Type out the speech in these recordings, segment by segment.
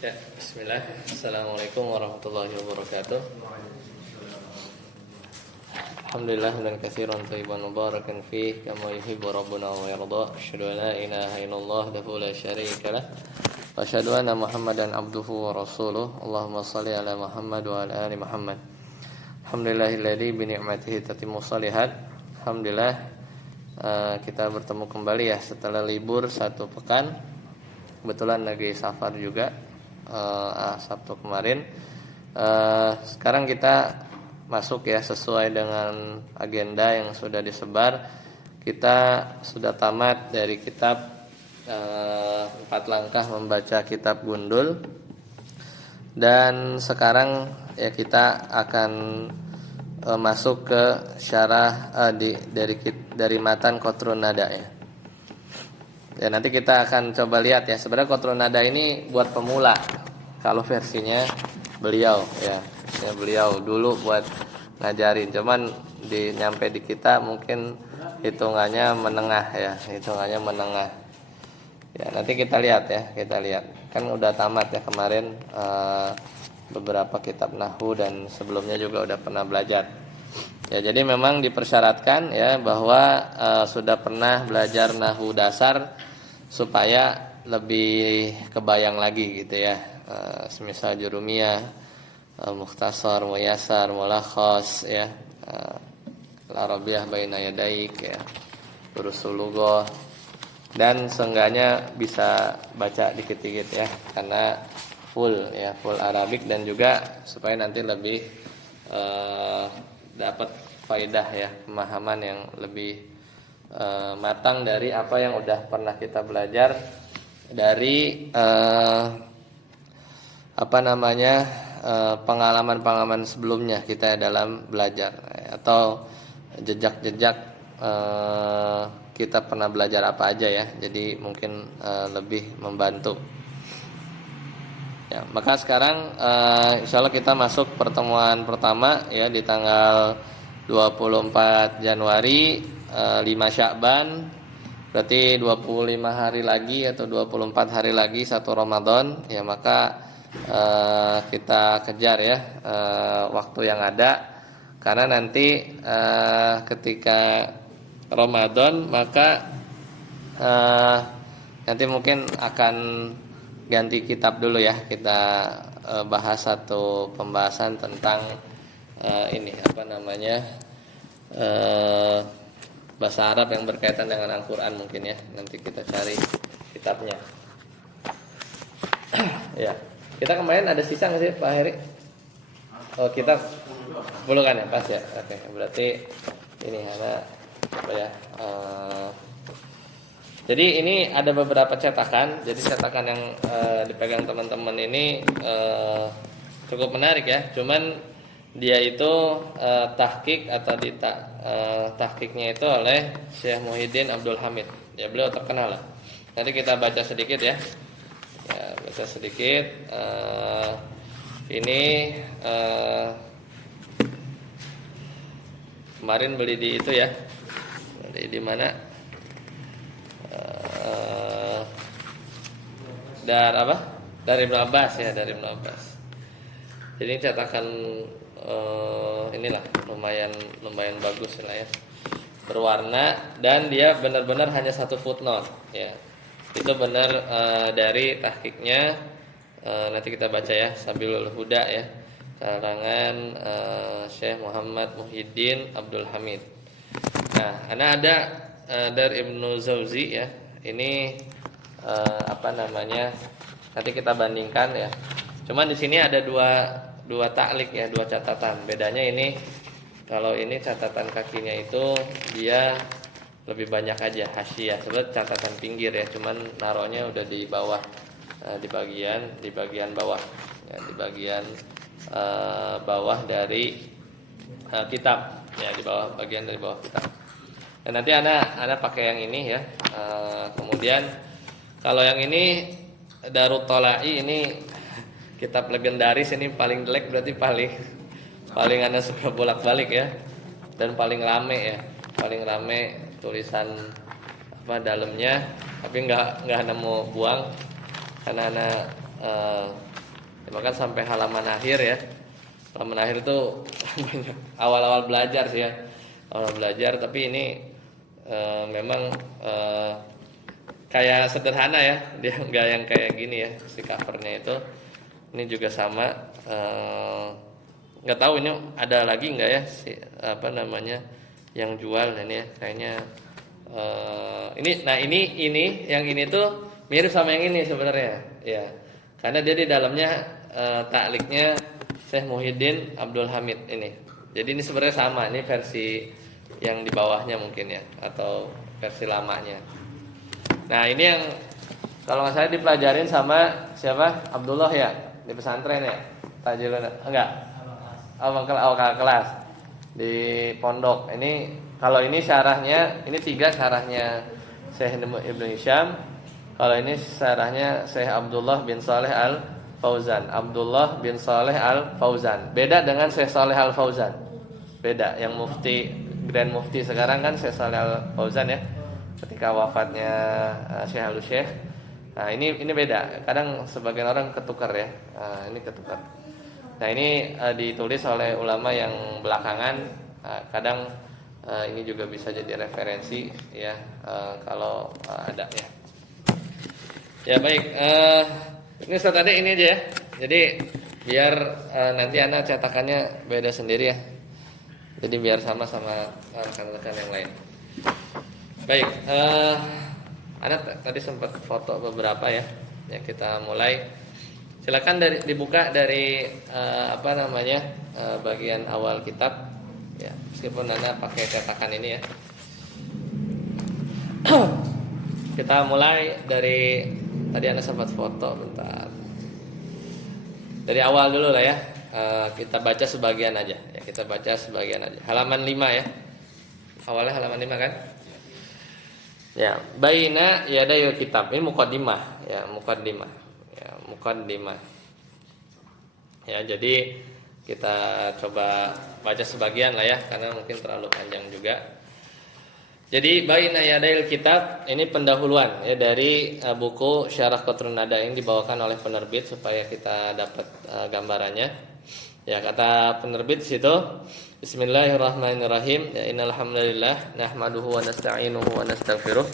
Ya, bismillah. Assalamualaikum warahmatullahi wabarakatuh. Alhamdulillah dan katsiran thayyiban mubarakan fih kama yuhibbu rabbuna wa yarda. Asyhadu an la ilaha illallah wahdahu la syarika lah. Wa asyhadu anna Muhammadan abduhu wa rasuluh. Allahumma shalli ala Muhammad wa ala ali Muhammad. Alhamdulillahilladzi bi ni'matihi tatimmu shalihat. Alhamdulillah kita bertemu kembali ya setelah libur satu pekan. Kebetulan lagi safar juga. Sabtu kemarin. Sekarang kita masuk ya sesuai dengan agenda yang sudah disebar. Kita sudah tamat dari kitab 4 langkah membaca kitab Gundul. Dan sekarang ya kita akan masuk ke syarah dari matan Qatrun Nada ya. Ya nanti kita akan coba lihat ya. Sebenarnya Qatrun Nada ini buat pemula. Kalau versinya beliau ya beliau dulu buat ngajarin. Cuman nyampe di kita mungkin hitungannya menengah ya, Ya nanti kita lihat ya, Kan udah tamat ya kemarin beberapa kitab nahwu dan sebelumnya juga udah pernah belajar. Ya jadi memang dipersyaratkan ya bahwa sudah pernah belajar nahwu dasar supaya lebih kebayang lagi gitu ya. Semisal Jurumiyah, Mukhtasar, Muyassar, Mulakhas ya, Al-Arabiyah Baina Yadaik ya, Urusul Lughah, dan seenggaknya bisa baca dikit-dikit ya karena full Arabik, dan juga supaya nanti lebih dapat faedah ya, pemahaman yang lebih matang dari apa yang udah pernah kita belajar dari pengalaman-pengalaman sebelumnya kita dalam belajar atau jejak-jejak kita pernah belajar apa aja ya. Jadi mungkin lebih membantu. Ya, maka sekarang insyaallah kita masuk pertemuan pertama ya di tanggal 24 Januari 5 Sya'ban. Berarti 25 hari lagi atau 24 hari lagi 1 Ramadan ya, maka kita kejar ya waktu yang ada, karena nanti ketika Ramadan maka nanti mungkin akan ganti kitab dulu ya, kita bahas satu pembahasan tentang bahasa Arab yang berkaitan dengan Al-Quran mungkin ya. Nanti kita cari kitabnya. Ya, kita kemarin ada sisa nggak sih Pak Heri? Oh, kitab 10 kan ya, pas ya. Oke, berarti ini ada apa ya? Jadi ini ada beberapa cetakan. Jadi cetakan yang dipegang teman-teman ini cukup menarik ya. Cuman dia itu tahqiq atau tahqiqnya itu oleh Syekh Muhyiddin Abdul Hamid. Ya beliau terkenal lah. Nanti kita baca sedikit ya. Ya, baca sedikit. Ini kemarin beli di itu ya. Di mana? Dari Ibnu Abbas ya, dari Ibnu Abbas. Jadi cetakan inilah lumayan bagus lah ya, berwarna, dan dia benar-benar hanya satu footnote ya. Itu benar dari tahqiqnya, nanti kita baca ya, Sabilul Huda ya, karangan Syekh Muhammad Muhyiddin Abdul Hamid. Nah, ada dari Ibnu Jauzi ya. Ini nanti kita bandingkan ya. Cuman di sini ada dua ta'liq ya, dua catatan. Bedanya ini, kalau ini catatan kakinya itu dia lebih banyak aja hasyiah, sebab catatan pinggir ya, cuman naronya udah di bawah, di bagian bawah ya, di bagian bawah dari kitab ya, di bawah, bagian dari bawah kitab. Dan nanti ana pakai yang ini ya. Kemudian kalau yang ini Darut Tolai, ini kitab legendaris, ini paling jelek, berarti paling ana suka bolak-balik ya, dan paling rame tulisan dalamnya, tapi nggak nemu buang karena ana bahkan sampai halaman akhir ya. Halaman akhir itu awal-awal belajar sih ya, awal belajar. Tapi ini memang kayak sederhana ya, dia nggak yang kayak gini ya si covernya itu. Ini juga sama, nggak tahu ini ada lagi nggak ya si apa namanya yang jual ini ya kayaknya. Ini, nah ini yang ini tuh mirip sama yang ini sebenarnya ya, karena dia di dalamnya takliknya Syekh Muhyiddin Abdul Hamid ini. Jadi ini sebenarnya sama, ini versi yang di bawahnya mungkin ya, atau versi lamanya. Nah ini yang kalau nggak salah dipelajarin sama siapa? Abdullah ya, di pesantren ya, Tajilun enggak? Kakak kelas di pondok. Ini kalau ini syarahnya, ini 3 syarahnya Syekh Ibnu Hisham. Kalau ini syarahnya Syekh Abdullah bin Saleh Al Fauzan. Abdullah bin Saleh Al Fauzan. Beda dengan Syekh Saleh Al Fauzan. Beda. Yang mufti, Grand Mufti sekarang kan Syekh Saleh Al Fauzan ya. Ketika wafatnya Syekh Abdul Syekh. Nah, ini beda. Kadang sebagian orang ketukar ya. Ini ketukar. Nah, ini ditulis oleh ulama yang belakangan. Kadang ini juga bisa jadi referensi ya, kalau ada ya. Ya baik, ini Ustaz tadi ini aja ya. Jadi biar nanti anak cetakannya beda sendiri ya. Jadi biar sama-sama rekan-rekan yang lain. Baik, anak tadi sempat foto beberapa ya. Ya kita mulai. Silakan dibuka dari bagian awal kitab. Ya, meskipun anak pakai cetakan ini ya. Kita mulai dari tadi anak sempat foto bentar. Dari awal dulu lah ya. Kita baca sebagian aja. Ya, kita baca sebagian aja. Halaman 5 ya. Awalnya halaman 5 kan? Ya, baina yadayil kitab. Ini muqaddimah ya, muqaddimah. Ya, muqaddimah. Ya, jadi kita coba baca sebagian lah ya, karena mungkin terlalu panjang juga. Jadi baina yadail kitab ini pendahuluan ya dari buku Syarah Qatrun Nada yang dibawakan oleh penerbit supaya kita dapat gambarannya. Ya kata penerbit situ, Bismillahirrahmanirrahim. Ya innal hamdalillah nahmaduhu wa nasta'inuhu wa nastaghfiruh.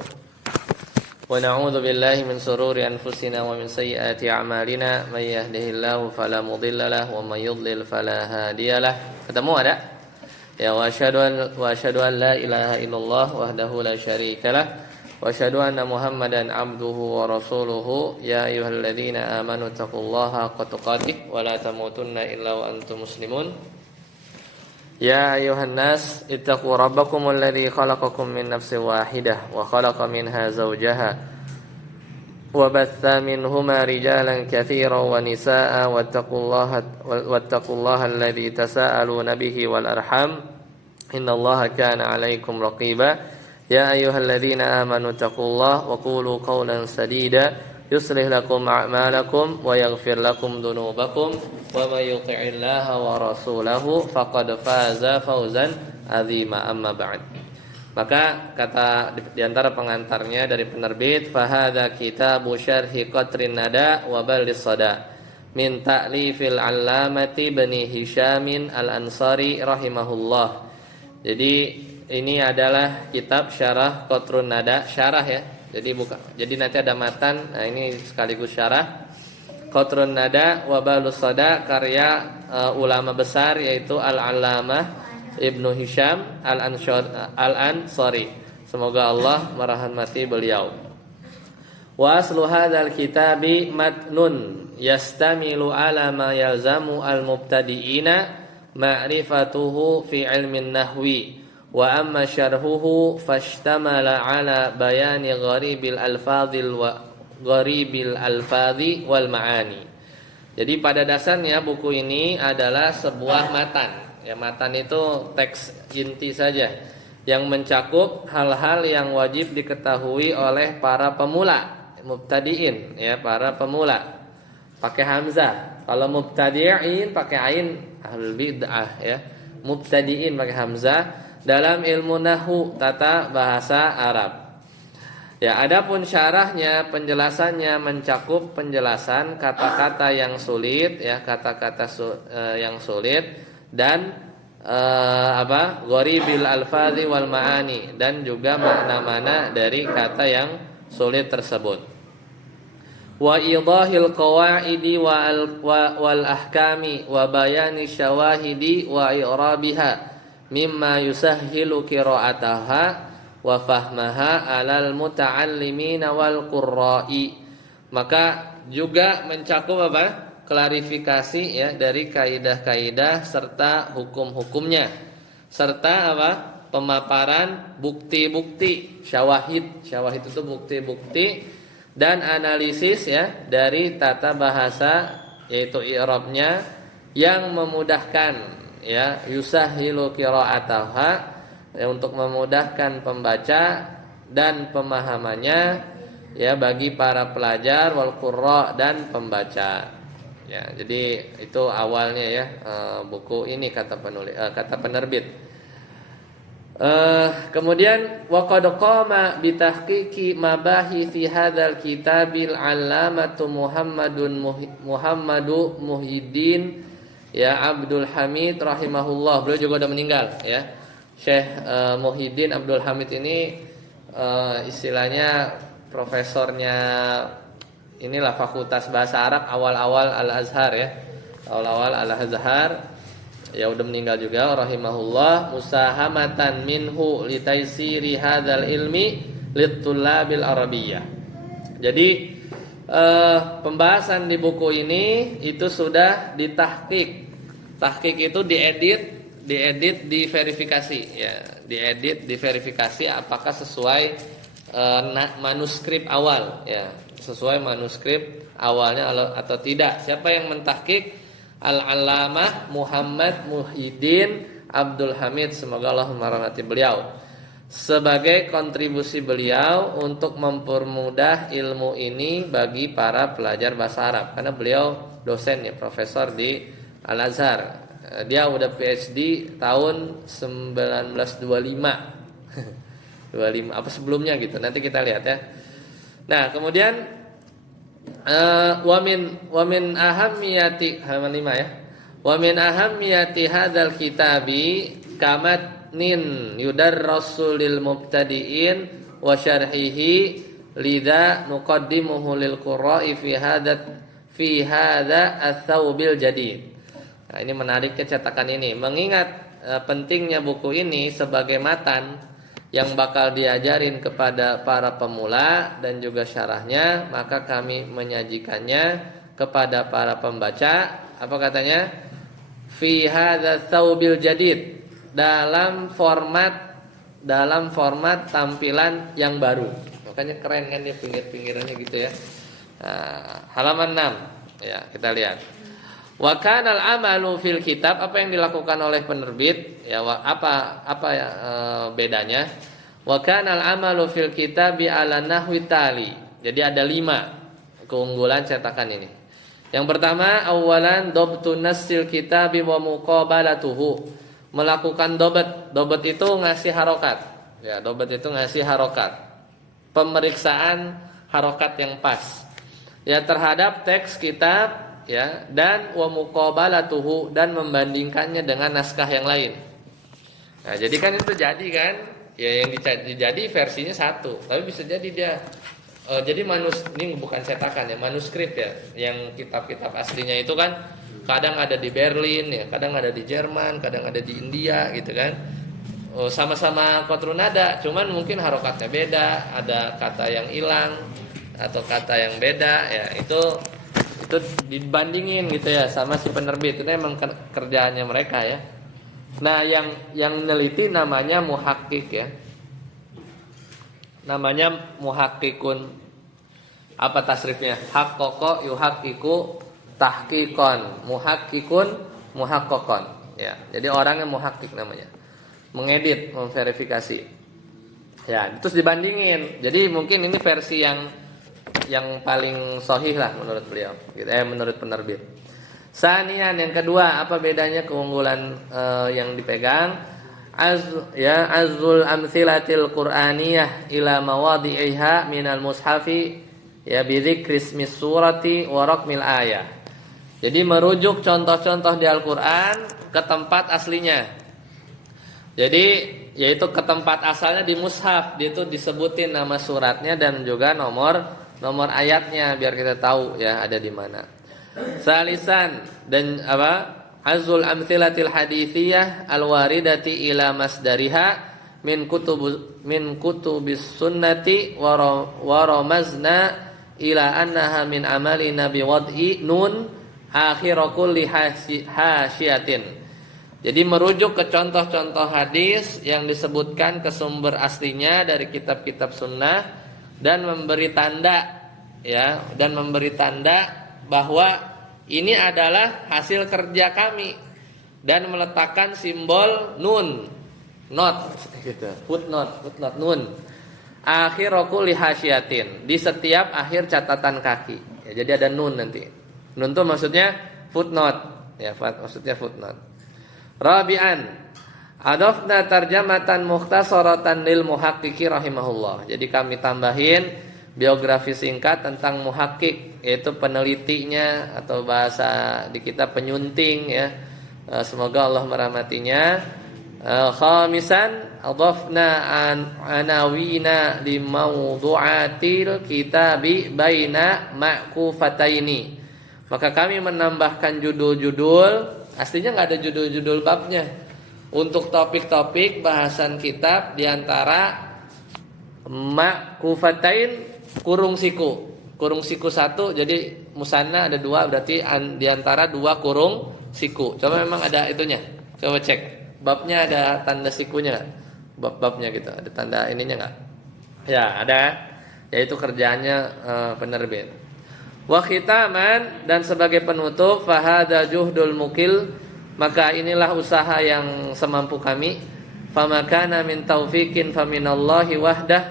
Wa na'udzu billahi min shururi anfusina wa min sayyiati a'malina may yahdihillahu fala mudilla lahu wa may yudlil fala hadiyalah. Ketemu ada? Ya wa asyhadu an la ilaha illallah wahdahu la syarikalah wa asyhadu anna Muhammadan abduhu wa rasuluhu ya ayyuhalladzina amanu taqullaha haqqa tuqatih wa la tamutunna illa wa antum muslimun. Ya ayuhan nas ittaqu rabbakumul ladzi khalaqakum min nafsin wahidah wa khalaqa minha zawjaha wa batha minhuma rijalan katsiran wa nisaa wattaqullaha alladzi tasaaluna bihi wal arham innallaha kana 'alaikum raqiba. Ya ayyuhalladzina amanu taqullaha wa qulu qawlan sadida yuslih lakum a'malakum wa yaghfir lakum dhunubakum wa may yuti'illaha wa rasulahu faqad faza fawzan 'azima amma ba'd. Maka kata di antara pengantarnya dari penerbit, fahadha kitabu syarhi Qatrin Nada wa Balis Sada min ta'lifil 'allamati Bani Hisyamin Al-Ansari rahimahullah. Jadi ini adalah kitab syarah Qatrun Nada, syarah ya. Jadi nanti ada matan. Nah ini sekaligus syarah Qatrun Nada wa Balus Sada karya ulama besar yaitu Al-Allamah Ibnu Hisham Al-Ansari. Semoga Allah merahmati beliau. Wa aslu hadzal kitabi matnun yastamilu ala ma yalzamu al-mubtadi'ina ma'rifatuhu fi ilmin nahwi. Wa amma syarhuhu fashtamala ala bayani gharibil alfadhi wal ma'ani. Jadi pada dasarnya buku ini adalah sebuah matan. Ya, matan itu teks inti saja yang mencakup hal-hal yang wajib diketahui oleh para pemula, mubtadiin ya, para pemula. Pakai hamzah. Kalau mubtadiin pakai ain, ahlul bid'ah ya. Mubtadiin pakai hamzah dalam ilmu nahwu, tata bahasa Arab. Ya, adapun syarahnya, penjelasannya mencakup penjelasan kata-kata yang sulit, ya, kata-kata yang sulit dan ghoribil alfazi wal maani, dan juga makna-makna dari kata yang sulit tersebut. Wa idahil qawaidi wal ahkami wa bayani syawahidi wa i'rabiha mimma yusahhilu qira'ataha wa fahmaha 'alal muta'allimina wal qurra'i. Maka juga mencakup klarifikasi, ya, dari kaidah-kaidah serta hukum-hukumnya, serta pemaparan bukti-bukti, syawahid itu bukti-bukti, dan analisis, ya, dari tata bahasa, yaitu i'rabnya yang memudahkan, ya, yusahhilu qira'ataha, ya, untuk memudahkan pembaca dan pemahamannya, ya, bagi para pelajar wal qurra, dan pembaca. Ya, jadi itu awalnya, ya, buku ini kata penerbit. Kemudian wa qad qama bi tahqiqi mabahithi hadzal kitabil 'allamatu Muhammadu Muhyiddin, ya, Abdul Hamid rahimahullah. Beliau juga sudah meninggal, ya. Syekh Muhyiddin Abdul Hamid ini istilahnya profesornya inilah Fakultas Bahasa Arab awal-awal Al-Azhar, ya. Awal-awal Al-Azhar, ya, udah meninggal juga rahimahullah. Musahamatan minhu litaisiri hadzal ilmi litullabil arabiyyah. Jadi pembahasan di buku ini itu sudah ditahqiq. Tahqiq itu diedit, diverifikasi, ya, diverifikasi apakah sesuai manuskrip awal, ya, sesuai manuskrip awalnya atau tidak. Siapa yang mentahqiq? Al-Allamah Muhammad Muhyiddin Abdul Hamid, semoga Allah merahmati beliau, sebagai kontribusi beliau untuk mempermudah ilmu ini bagi para pelajar bahasa Arab, karena beliau dosen, ya, profesor di Al-Azhar. Dia udah PhD tahun 1925 25 apa sebelumnya gitu, nanti kita lihat, ya. Nah, kemudian wa min ahammiyati halaman 5, ya. Wa min ahammiyati hadzal kitabi kamatnin yudarrasu lil mubtadi'in wa syarhihi lidza nuqaddimuhu lil qurra'i fi hadza ats-tsaubil jadid. Nah, ini menarik cetakan ini. Mengingat pentingnya buku ini sebagai matan yang bakal diajarin kepada para pemula dan juga syarahnya, maka kami menyajikannya kepada para pembaca. Apa katanya? Fi hadza tsaubil jadid, dalam format tampilan yang baru. Makanya keren kan dia pinggir-pinggirannya gitu, ya. Nah, halaman 6, ya, kita lihat. Wa kanal amalu fil kitab, apa yang dilakukan oleh penerbit, ya, apa bedanya? Wa kanal amalu fil kitabi ala nahwi tali. Jadi ada 5 keunggulan cetakan ini. Yang pertama, awalan dobtun nasil kitabi wa muqabalatuhu, melakukan dobat itu ngasih harokat, ya, dobat itu ngasih harokat, pemeriksaan harokat yang pas, ya, terhadap teks kitab, ya, dan wa muqabalatuhu, dan membandingkannya dengan naskah yang lain. Nah, jadi kan itu jadi kan, ya, yang jadi versinya satu, tapi bisa jadi dia jadi ini bukan cetakan, ya, manuskrip, ya, yang kitab-kitab aslinya itu kan kadang ada di Berlin, ya, kadang ada di Jerman, kadang ada di India gitu kan. Sama-sama kotrun nada, cuman mungkin harokatnya beda, ada kata yang hilang atau kata yang beda, ya, itu dibandingin gitu, ya, sama si penerbit. Itu emang kerjaannya mereka, ya. Nah, yang neliti namanya muhakkik, ya. Namanya muhakkikun. Apa tasrifnya? Haqqaqa yuhaqqiqu tahqiqan, muhakkikun muhaqqaqan, ya. Jadi orang yang muhakkik namanya. Mengedit, memverifikasi. Ya, terus dibandingin. Jadi mungkin ini versi yang paling sahih lah menurut beliau, gitu, menurut penerbit. Sanian, yang kedua, apa bedanya keunggulan yang dipegang? azul amtsilatil qur'aniyah ila mawadhi'iha minal mushafi ya bi dzikri ismis surati wa raqmil ayah. Jadi merujuk contoh-contoh di Al-Qur'an ke tempat aslinya. Jadi yaitu ke tempat asalnya di mushaf, dia itu disebutin nama suratnya dan juga nomor ayatnya biar kita tahu ya ada di mana. Salisan dan azul amtsilatil haditsiyah alwaridati ila masdariha min kutubis sunnati wa ramazna ila annaha min amali nabi wad'i nun akhir kulli hasyiatin. Jadi merujuk ke contoh-contoh hadis yang disebutkan ke sumber aslinya dari kitab-kitab sunnah dan memberi tanda bahwa ini adalah hasil kerja kami dan meletakkan simbol nun, not gitu, footnote nun. Akhiraku lihasyiatin, di setiap akhir catatan kaki. Ya, jadi ada nun nanti. Nun itu maksudnya footnote, ya maksudnya footnote. Rabi'an, adofna tarjamatan mukhtasaratan lil muhaqqiqi rahimahullah. Jadi kami tambahin biografi singkat tentang muhakkik, yaitu penelitinya atau bahasa di kitab penyunting ya. Semoga Allah merahmatinya. Khamisan, adofna anawina li mawdu'atil kitabi baina ma'kufataini. Maka kami menambahkan judul-judul. Aslinya nggak ada judul-judul babnya. Untuk topik-topik bahasan kitab diantara ma'kufatain kurung siku. Kurung siku satu, jadi musanna ada dua, berarti diantara dua kurung siku. Coba memang ada itunya. Coba cek. Babnya ada tanda sikunya nggak? Bab-babnya gitu. Ada tanda ininya nggak? Ya ada. Yaitu kerjaannya penerbit. Wa khitaman, dan sebagai penutup, fahada juhdul mukil, maka inilah usaha yang semampu kami. Famakana min taufikin faminallahi wahdah,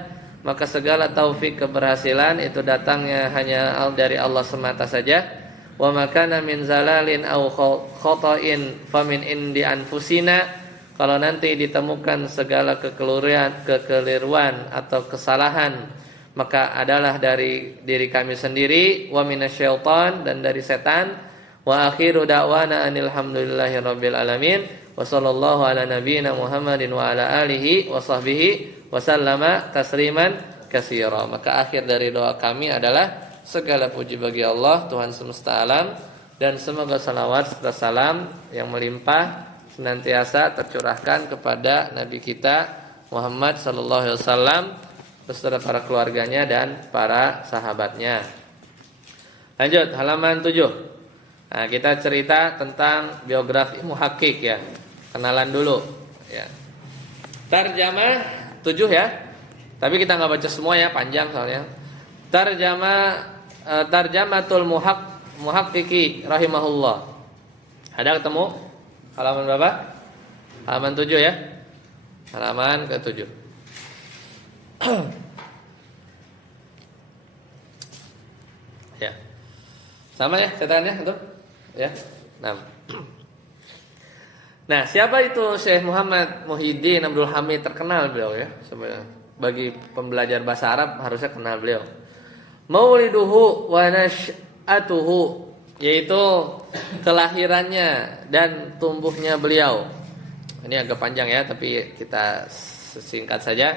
maka segala taufik keberhasilan itu datangnya hanya dari Allah semata saja. Wa makana min zalalin au khata'in famin indi anfusina, kalau nanti ditemukan segala kekeliruan atau kesalahan, maka adalah dari diri kami sendiri. Wa minasyaiton, dan dari setan. Wa akhiru da'wana anil hamdulillahi rabbil alamin. Wa sallallahu ala nabiyyina Muhammadin wa ala alihi wa sahbihi wa sallama tasliman katsira. Maka akhir dari doa kami adalah segala puji bagi Allah Tuhan semesta alam, dan semoga salawat serta salam yang melimpah senantiasa tercurahkan kepada nabi kita Muhammad sallallahu alaihi wasallam beserta para keluarganya dan para sahabatnya. Lanjut halaman 7. Nah, kita cerita tentang biografi muhakkik ya. Kenalan dulu ya. Tarjamah 7 ya. Tapi kita enggak baca semua ya, panjang soalnya. Tarjamatul muhaqqiqi rahimahullah. Ada ketemu? Halaman berapa? Halaman 7 ya. Halaman ke-7. Ya. Sama ya catatannya itu? Ya. Nah, siapa itu Syekh Muhammad Muhyiddin Abdul Hamid? Terkenal beliau ya. Sebenarnya bagi pembelajar bahasa Arab harusnya kenal beliau. Mauliduhu wa nash'atuhu, yaitu kelahirannya dan tumbuhnya beliau. Ini agak panjang ya, tapi kita singkat saja.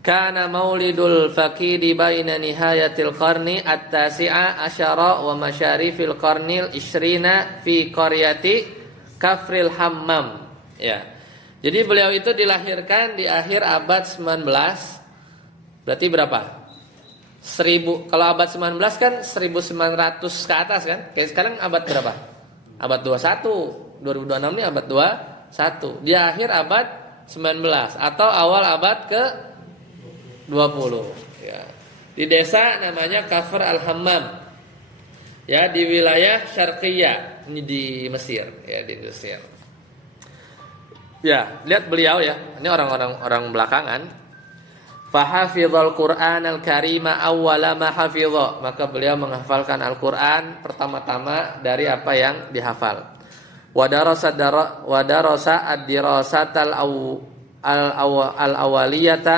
Kana maulidul faqidi baina nihayatil qarni at-tasi'a asyara wa masyarifil qarnil isyrina fi qaryati Kafril Hammam. Ya. Jadi beliau itu dilahirkan di akhir abad 19. Berarti berapa? 1000. Kalau abad 19 kan 1900 ke atas kan? Kayak sekarang abad berapa? Abad 21. 2026 ini abad 21. Di akhir abad 19 atau awal abad ke 20 ya. Di desa namanya Kafr Al-Hammam. Ya, di wilayah Syarqiyah, ini di Mesir, ya di Mesir. Ya, lihat beliau ya. Ini orang belakangan. Fahafizal Qur'an al-Karima awwala ma hafizha. Maka beliau menghafalkan Al-Qur'an pertama-tama dari apa yang dihafal. wa darasa ad-dirasatal awaliyata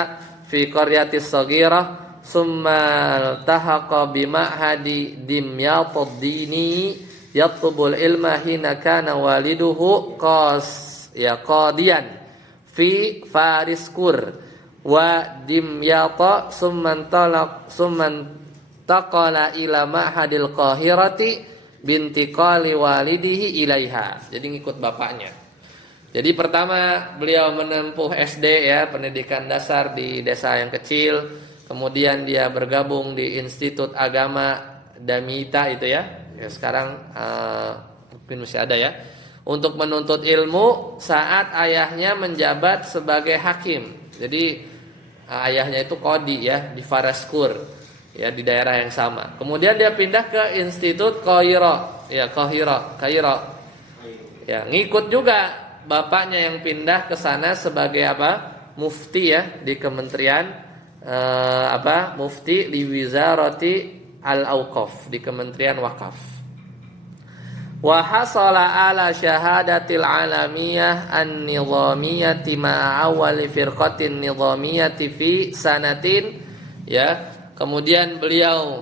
fi qaryatis saghirah summa iltahaqa bi ma'hadi dimyatuddini yatlubul ilma hina kana waliduhu qadiyan fi fariskur wa dimyata summan taqala ila ma'hadil qahirati bintiqali walidihi ilaiha. Jadi ngikut bapaknya. Jadi pertama beliau menempuh SD ya, pendidikan dasar di desa yang kecil. Kemudian dia bergabung di Institut Agama Damita itu ya. Ya sekarang mungkin masih ada ya. Untuk menuntut ilmu saat ayahnya menjabat sebagai hakim. Jadi ayahnya itu qadi ya di Faraskur. Ya di daerah yang sama. Kemudian dia pindah ke Institut Kairo, ya Kairo. Ya, ngikut juga bapaknya yang pindah ke sana sebagai apa? Mufti ya di kementerian Mufti li Wizarati Al-Auqaf di Kementerian Wakaf. Wa hasala ala syahadatil alamiyah an-nizamiyati ma'a awwali firqatin nizamiyati fi sanatin ya. Kemudian beliau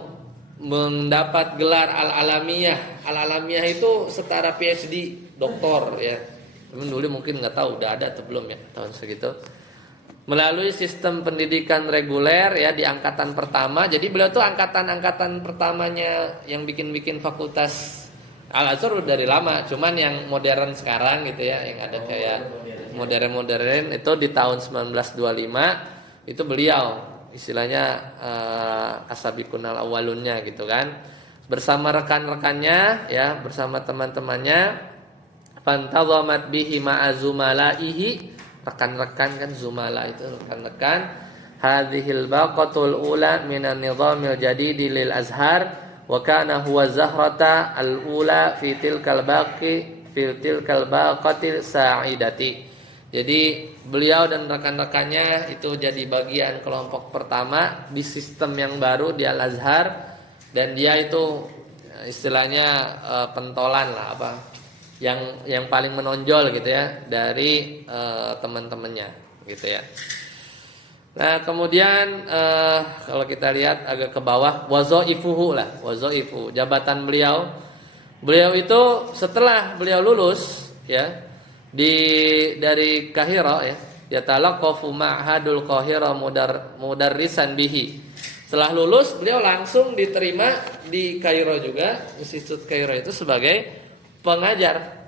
mendapat gelar al-alamiyah. Al-alamiyah itu setara PhD, doktor ya. Teman dulu mungkin nggak tahu udah ada atau belum ya tahun segitu. Melalui sistem pendidikan reguler ya di angkatan pertama. Jadi beliau tuh angkatan pertamanya yang bikin fakultas Al-Azhar dari lama. Cuman yang modern sekarang gitu ya, yang ada kayak modern itu di tahun 1925 itu beliau. Istilahnya asabikunal awalunnya gitu kan, bersama rekan-rekannya ya, bersama teman-temannya, fantazamat bihi ma'azumalaihi, rekan-rekan kan zumala itu rekan-rekan, hadhil baqatul ula minan nizamil jadidi lil azhar wa kana huwa zahrata al ula fi tilkal baqatil sa'idati. Jadi beliau dan rekan-rekannya itu jadi bagian kelompok pertama di sistem yang baru di Al-Azhar, dan dia itu istilahnya pentolan lah yang paling menonjol gitu ya dari teman-temannya gitu ya. Nah kemudian kalau kita lihat agak ke bawah wazaifuhu jabatan beliau itu setelah beliau lulus ya dari Kahira ya, yatalaqafu ma'hadul Qahira mudarrisan bihi. Setelah lulus beliau langsung diterima di Kairo juga, Institut Kairo itu sebagai pengajar.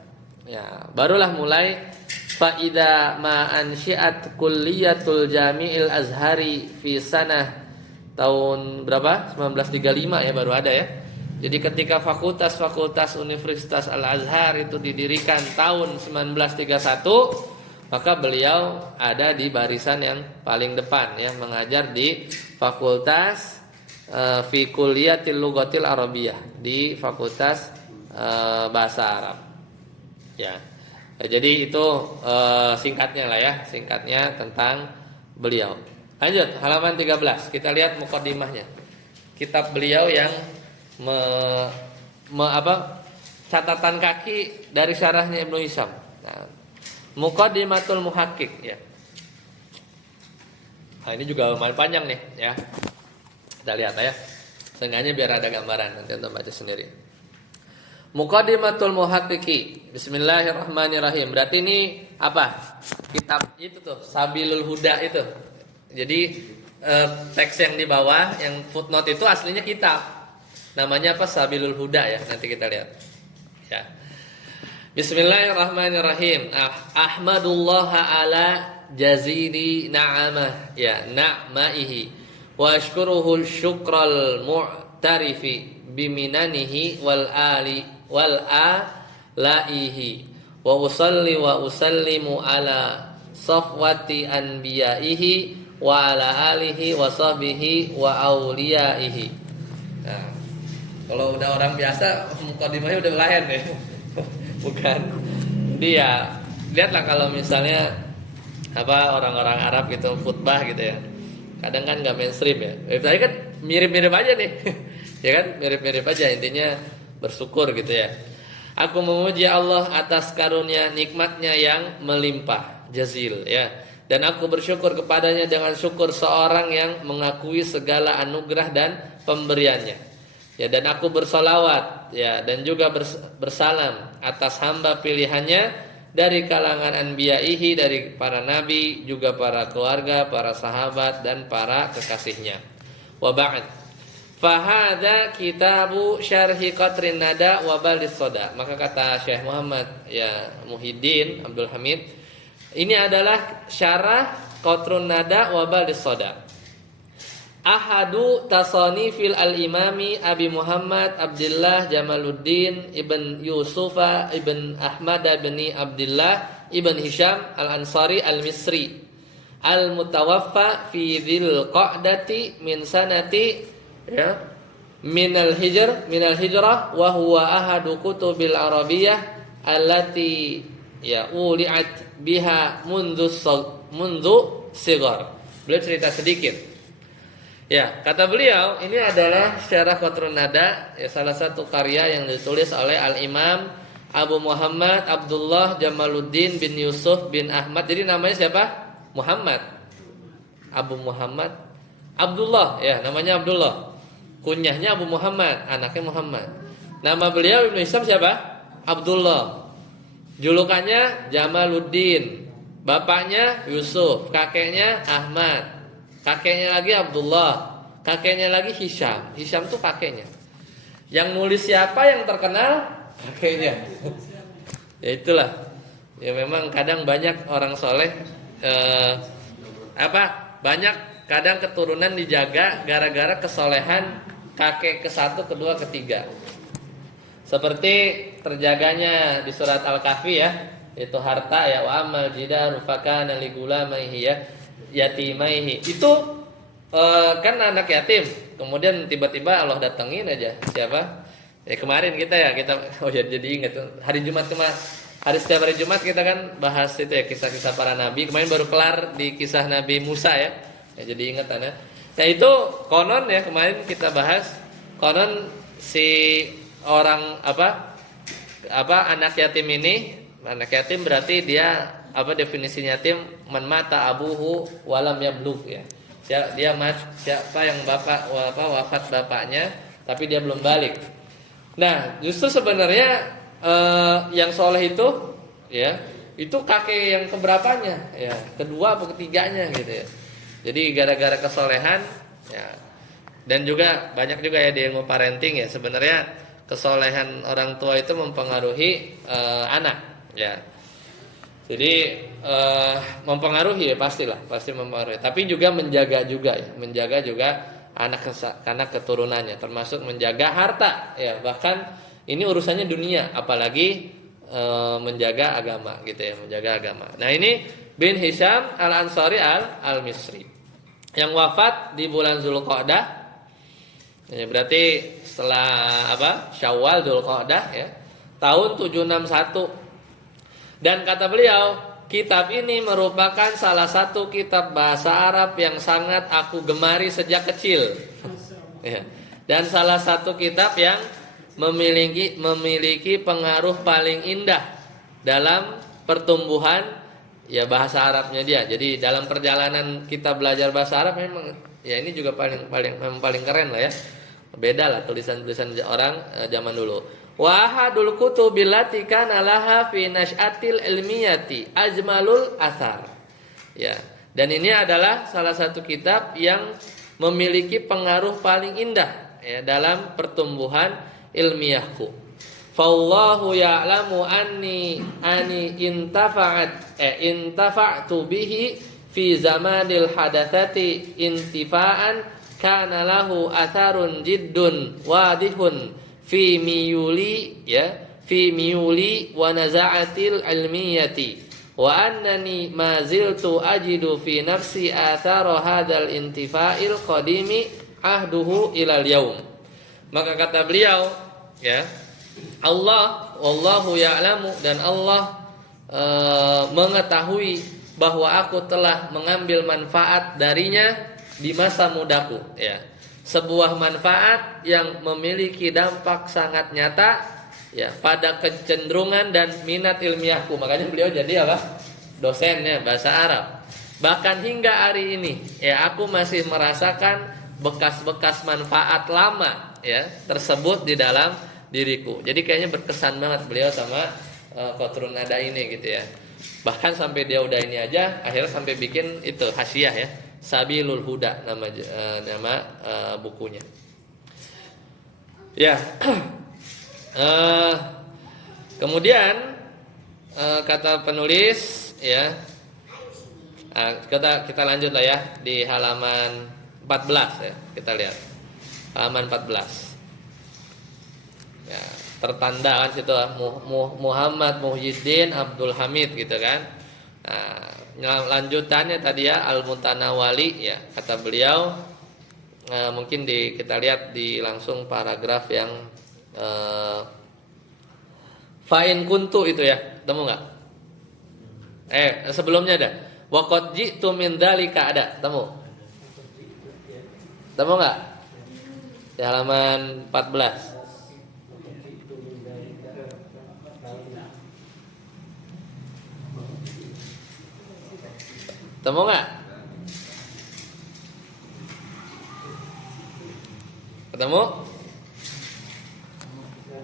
Ya, barulah mulai faida ma ansyiat kulliyatul Jami'il Azhari fi sanah tahun berapa? 1935 ya baru ada ya. Jadi ketika fakultas Universitas Al-Azhar itu didirikan tahun 1931, maka beliau ada di barisan yang paling depan ya, mengajar di Fakultas fi Kulliyatil Lughatil Arabiyah, di Fakultas Bahasa Arab. Ya. Jadi itu singkatnya lah ya, singkatnya tentang beliau. Lanjut halaman 13, kita lihat muqaddimahnya. Kitab beliau yang catatan kaki dari syarahnya Ibnu Hisham. Nah, Muqaddimatul Muhaqqiq ya. Nah, ini juga lumayan panjang nih ya. Kita lihat ya. Seenggaknya biar ada gambaran, nanti Anda baca sendiri. Muqaddimatul Muhaqqiqi. Bismillahirrahmanirrahim. Berarti ini apa? Kitab itu tuh, Sabilul Huda itu. Jadi teks yang di bawah, yang footnote itu aslinya kitab. Namanya apa? Sabilul Huda ya. Nanti kita lihat. Ya. Bismillahirrahmanirrahim. Ahmadullah ala jazili na'amah ya na'maihi wa ashkuruhu syukral mu'tarifi biminanihi wal alaihi wa usalli wa usallimu ala safwati anbiyaihi wa ala alihi wa sahbihi wa auliyaihi. Nah, kalau udah orang biasa mukadimahnya udah lain ya. Bukan. Dia lihatlah kalau misalnya orang-orang Arab gitu khutbah gitu ya. Kadang kan enggak mainstream ya. Tapi kan mirip-mirip aja nih. Ya kan? Mirip-mirip aja, intinya bersyukur gitu ya. Aku memuji Allah atas karunia nikmatnya yang melimpah, jazil ya. Dan aku bersyukur kepadanya dengan syukur seorang yang mengakui segala anugerah dan pemberiannya. Ya, dan aku bersalawat ya dan juga bersalam atas hamba pilihannya dari kalangan anbiya'ihi, dari para nabi, juga para keluarga, para sahabat dan para kekasihnya. Wa ba'd. Fahada kitabu syarhi qatrin nada wa balis soda. Maka kata Syekh Muhammad ya Muhyiddin Abdul Hamid, ini adalah syarah qatrun nada wa balis soda. Ahadu tasanifil al-imami Abi Muhammad Abdullah Jamaluddin ibn Yusufa ibn Ahmad ibn Abdullah ibn Hisham al-Ansari al-Misri al-mutawaffa fi dzil qa'dati min sanati ya minal hijrah wa huwa ahadu kutubil arabiyyah allati ya uli'at biha mundu sigar. Beliau cerita sedikit. Ya, kata beliau ini adalah syarah qatrun nada, ya, salah satu karya yang ditulis oleh Al-Imam Abu Muhammad Abdullah Jamaluddin bin Yusuf bin Ahmad. Jadi namanya siapa? Muhammad. Abu Muhammad Abdullah, ya, namanya Abdullah. Kunyahnya Abu Muhammad, anaknya Muhammad. Nama beliau Ibnu Hisham siapa? Abdullah. Julukannya Jamaluddin. Bapaknya Yusuf, kakeknya Ahmad. Kakeknya lagi Abdullah, kakeknya lagi Hisham. Hisham tuh kakeknya. Yang nulis siapa yang terkenal? Kakeknya. Ya itulah. Ya memang kadang banyak orang soleh banyak kadang keturunan dijaga gara-gara kesolehan kakek ke-1, kedua, ketiga. Seperti terjaganya di surat Al-Kahfi ya, itu harta ya, wa amal jidaru fakana li gulamaihi ya yatimaihi. Itu kan anak yatim. Kemudian tiba-tiba Allah datengin aja. Siapa? Ya kemarin kita jadi ingat hari Jumat setiap hari Jumat kita kan bahas itu ya kisah-kisah para nabi. Kemarin baru kelar di kisah Nabi Musa ya jadi ingat ya. Nah itu konon ya kemarin kita bahas konon si orang anak yatim ini, anak yatim berarti dia definisi yatim, man mata abuhu walam yablugh ya. Siapa yang wafat bapaknya tapi dia belum balik. Nah, justru sebenarnya yang soleh itu ya, itu kakek yang keberapanya ya, kedua atau ketiganya gitu ya. Jadi gara-gara kesolehan ya, dan juga banyak juga ya di ilmu parenting ya, sebenarnya kesolehan orang tua itu mempengaruhi anak ya. Jadi mempengaruhi ya, pasti mempengaruhi. Tapi juga menjaga juga anak keturunannya, termasuk menjaga harta ya. Bahkan ini urusannya dunia, apalagi menjaga agama gitu ya, menjaga agama. Nah ini bin Hisham al-Ansari al-Misri yang wafat di bulan Zulqa'dah. Ya, berarti setelah Syawal Dzulqa'dah ya, tahun 761. Dan kata beliau, kitab ini merupakan salah satu kitab bahasa Arab yang sangat aku gemari sejak kecil. Ya. Dan salah satu kitab yang memiliki pengaruh paling indah dalam pertumbuhan ya bahasa Arabnya dia. Jadi dalam perjalanan kita belajar bahasa Arab memang ya ini juga paling keren lah ya. Beda lah tulisan-tulisan orang zaman dulu. Wa ahadul kutubil lati kana laha fi nash'atil ilmiyati ajmalul athar. Ya, dan ini adalah salah satu kitab yang memiliki pengaruh paling indah ya dalam pertumbuhan ilmiahku. Fallahu ya'lamu anni intafa'tu bihi fi zamanil hadatsati intifa'an kana lahu atharun jiddun wadihun fi miyuli wa naza'atil ilmiyati wa annani ma ziltu ajidu fi nafsi athara hadzal intifa'il qadimi ahduhu ilal yaum. Maka kata beliau ya, Allah wallahu ya'lamu, dan Allah mengetahui bahwa aku telah mengambil manfaat darinya di masa mudaku ya. Sebuah manfaat yang memiliki dampak sangat nyata Ya, pada kecenderungan dan minat ilmiahku. Makanya beliau jadi apa? Dosennya bahasa Arab. Bahkan hingga hari ini, ya aku masih merasakan bekas-bekas manfaat lama ya tersebut di dalam diriku. Jadi kayaknya berkesan banget beliau sama Qatrun Nada ini gitu ya. Bahkan sampai dia udah ini aja, akhirnya sampai bikin itu hasyiah ya, Sabilul Huda nama bukunya. Ya. Kemudian kata penulis ya, kita lanjut lah ya di halaman 14 ya, kita lihat halaman 14 ya, tertanda kan situ Muhammad Muhyiddin Abdul Hamid gitu kan. Lanjutannya tadi ya Al-Mutanawali ya, kata beliau mungkin kita lihat di langsung paragraf yang fa'in kuntu itu ya, temu nggak? Sebelumnya ada wa qad ji'tu min dzalika, ada temu nggak? Di halaman 14 temu nggak? Ketemu?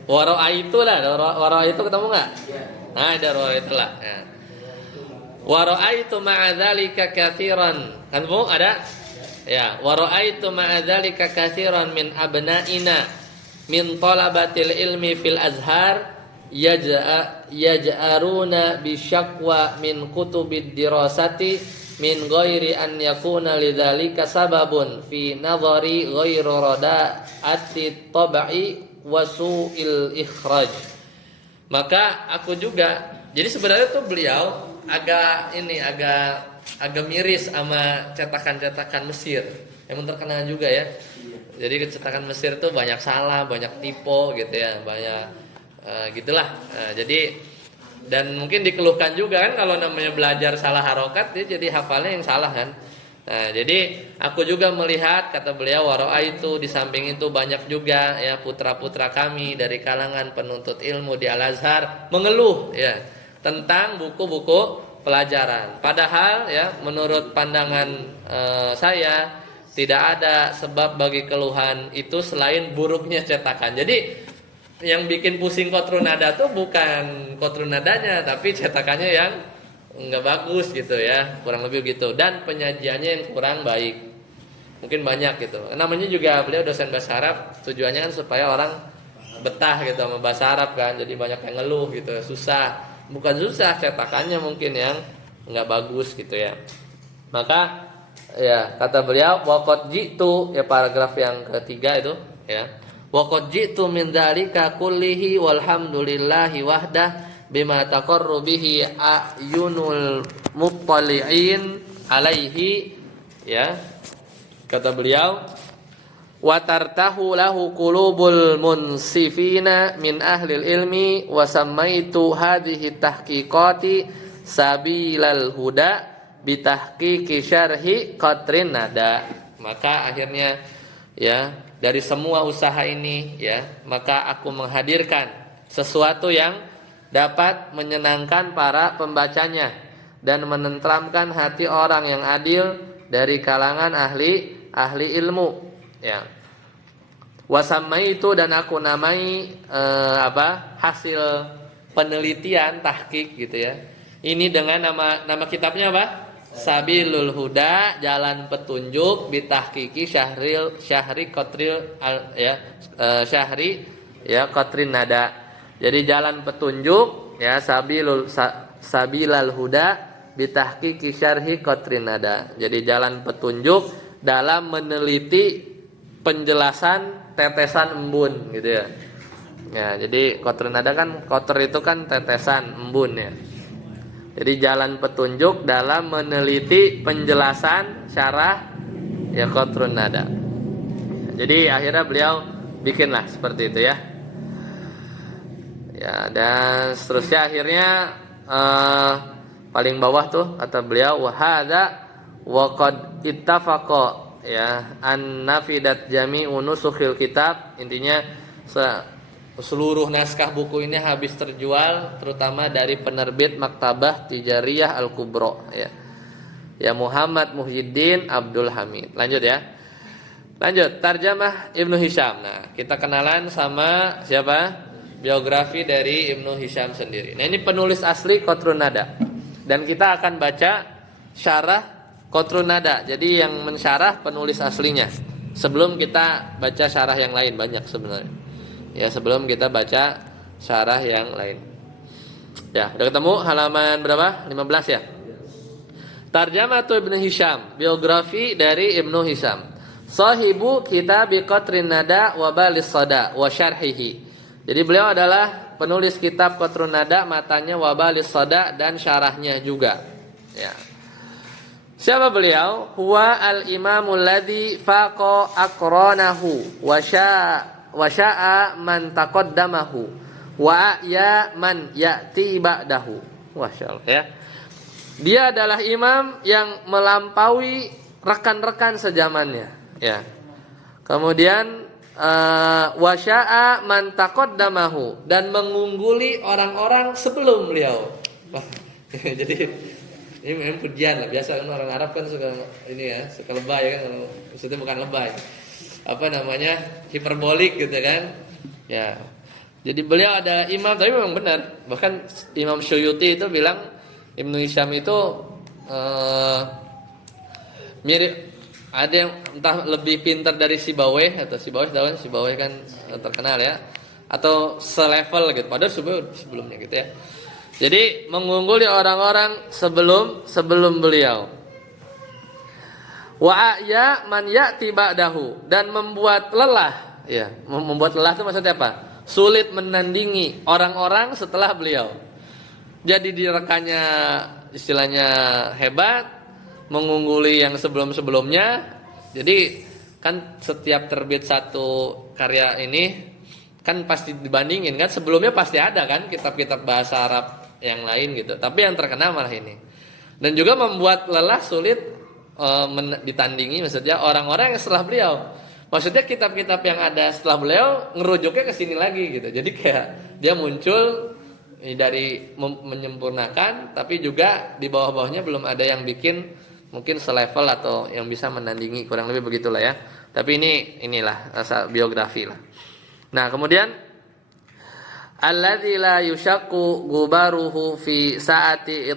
Wara'aitu lah, wara'aitu ketemu nggak? Nah, ada wara'aitu lah. Ya. Wara'aitu ma'adzalika katsiran. Kan Bu ada? Ya, wara'aitu ma'adzalika katsiran min abna'ina min talabatil ilmi fil azhar yaj'aruna bi syakwa min kutubid dirasati min ghairi an yakuna lidzalika sababun fi nadhari ghairu rada'ati tab'i wasu'il ikhraj. Maka aku juga, jadi sebenarnya tuh beliau agak miris sama cetakan-cetakan Mesir yang terkenal juga ya. Jadi cetakan Mesir tuh banyak salah, banyak typo gitu ya, banyak gitulah. Jadi dan mungkin dikeluhkan juga kan kalau namanya belajar salah harokat, dia jadi hafalnya yang salah kan. Nah, jadi aku juga melihat, kata beliau, waro'a itu di samping itu banyak juga ya putra-putra kami dari kalangan penuntut ilmu di Al-Azhar mengeluh ya tentang buku-buku pelajaran. Padahal ya menurut pandangan saya tidak ada sebab bagi keluhan itu selain buruknya cetakan. Jadi yang bikin pusing Qatrun Nada tuh bukan Qatrun Nadanya, tapi cetakannya yang nggak bagus gitu ya, kurang lebih gitu, dan penyajiannya yang kurang baik, mungkin banyak gitu. Namanya juga beliau dosen bahasa Arab, tujuannya kan supaya orang betah gitu sama bahasa Arab kan, jadi banyak yang ngeluh gitu, susah, bukan susah, cetakannya mungkin yang nggak bagus gitu ya. Maka ya kata beliau waqad jitu ya, paragraf yang ketiga itu ya, waqad jitu min dzalika kullihi walhamdulillahi wahdah bima taqarru bihi ayunul muttali'in alaihi ya, kata beliau wa tartahu lahu qulubul munsifina min ahlil ilmi wa sammaitu hadhihi tahqiqati sabilal huda bitahqiqi syarhi Qatrin Nada. Maka akhirnya ya dari semua usaha ini ya, maka aku menghadirkan sesuatu yang dapat menyenangkan para pembacanya dan menenteramkan hati orang yang adil dari kalangan ahli ilmu ya. Wasamai itu, dan aku namai hasil penelitian tahqiq gitu ya, ini dengan nama kitabnya apa? Sabilul Huda, jalan petunjuk, bitahqiqi syahri Qatril ya, syahri ya Qatrin Nada. Jadi jalan petunjuk ya, Sabilal Huda bitahqiqi syarhi Qatrin Nada. Jadi jalan petunjuk dalam meneliti penjelasan tetesan embun gitu ya. Ya, jadi Qatrin Nada kan, qatr itu kan tetesan embun ya. Jadi jalan petunjuk dalam meneliti penjelasan syarah ya Qatrin Nada. Jadi akhirnya beliau bikinlah seperti itu ya. Ya, dan seterusnya akhirnya paling bawah tuh kata beliau wa hadza wa qad ittafaqa ya an nafidat jami'u nusukhil kitab. Intinya seluruh naskah buku ini habis terjual, terutama dari penerbit Maktabah Tijariyah Al-Kubra, ya. Ya, Muhammad Muhyiddin Abdul Hamid. Lanjut ya. Lanjut, Tarjamah Ibnu Hisham. Nah, kita kenalan sama siapa? Biografi dari Ibnu Hisham sendiri. Nah, ini penulis asli Qatrun Nada. Dan kita akan baca syarah Qatrun Nada. Jadi yang mensyarah penulis aslinya. Sebelum kita baca syarah yang lain, banyak sebenarnya. Ya, sebelum kita baca syarah yang lain. Ya, udah ketemu halaman berapa? 15 ya. Tarjamatu Ibnu Hisham, biografi dari Ibnu Hisham. Sahibu kitab Qatrun Nada wa Balis Sada wa syarhihi. Jadi beliau adalah penulis kitab Qatrun Nada, matanya wa Balis Sada dan syarahnya juga. Ya. Siapa beliau? Huwa al-imamul ladzi faqa aqranahu wa sya'a man taqaddamahu wa ya man ya'ti ba'dahu. Masyaallah ya. Dia adalah imam yang melampaui rekan-rekan sezamannya, ya. Kemudian wa sya'a man taqaddamahu, dan mengungguli orang-orang sebelum beliau. Wah, jadi ini memang pujian lah. Biasa kan orang Arab kan suka ini ya, suka lebay kan. Maksudnya bukan lebay. Apa namanya? Hiperbolik gitu kan. Ya. Jadi beliau ada imam, tapi memang benar. Bahkan Imam Suyuti itu bilang Ibnu Hisham itu mirip, ada yang entah lebih pintar dari Sibawayh, atau Sibawayh kan terkenal ya, atau selevel gitu. Padahal sebelumnya gitu ya. Jadi mengungguli orang-orang sebelum beliau. Wa ya man ya'ti ba'dahu, dan membuat lelah, ya. Membuat lelah itu maksudnya apa? Sulit menandingi orang-orang setelah beliau. Jadi direkannya istilahnya hebat, mengungguli yang sebelum-sebelumnya. Jadi kan setiap terbit satu karya ini kan pasti dibandingin kan, sebelumnya pasti ada kan kitab-kitab bahasa Arab yang lain gitu. Tapi yang terkenal malah ini. Dan juga membuat lelah, sulit ditandingi maksudnya orang-orang yang setelah beliau. Maksudnya kitab-kitab yang ada setelah beliau ngerujuknya ke sini lagi gitu. Jadi kayak dia muncul dari menyempurnakan, tapi juga di bawah-bawahnya belum ada yang bikin mungkin selevel atau yang bisa menandingi, kurang lebih begitulah ya. Tapi inilah biografi lah. Nah, kemudian alladzi la yushaqqu gubaruhu fi sa'ati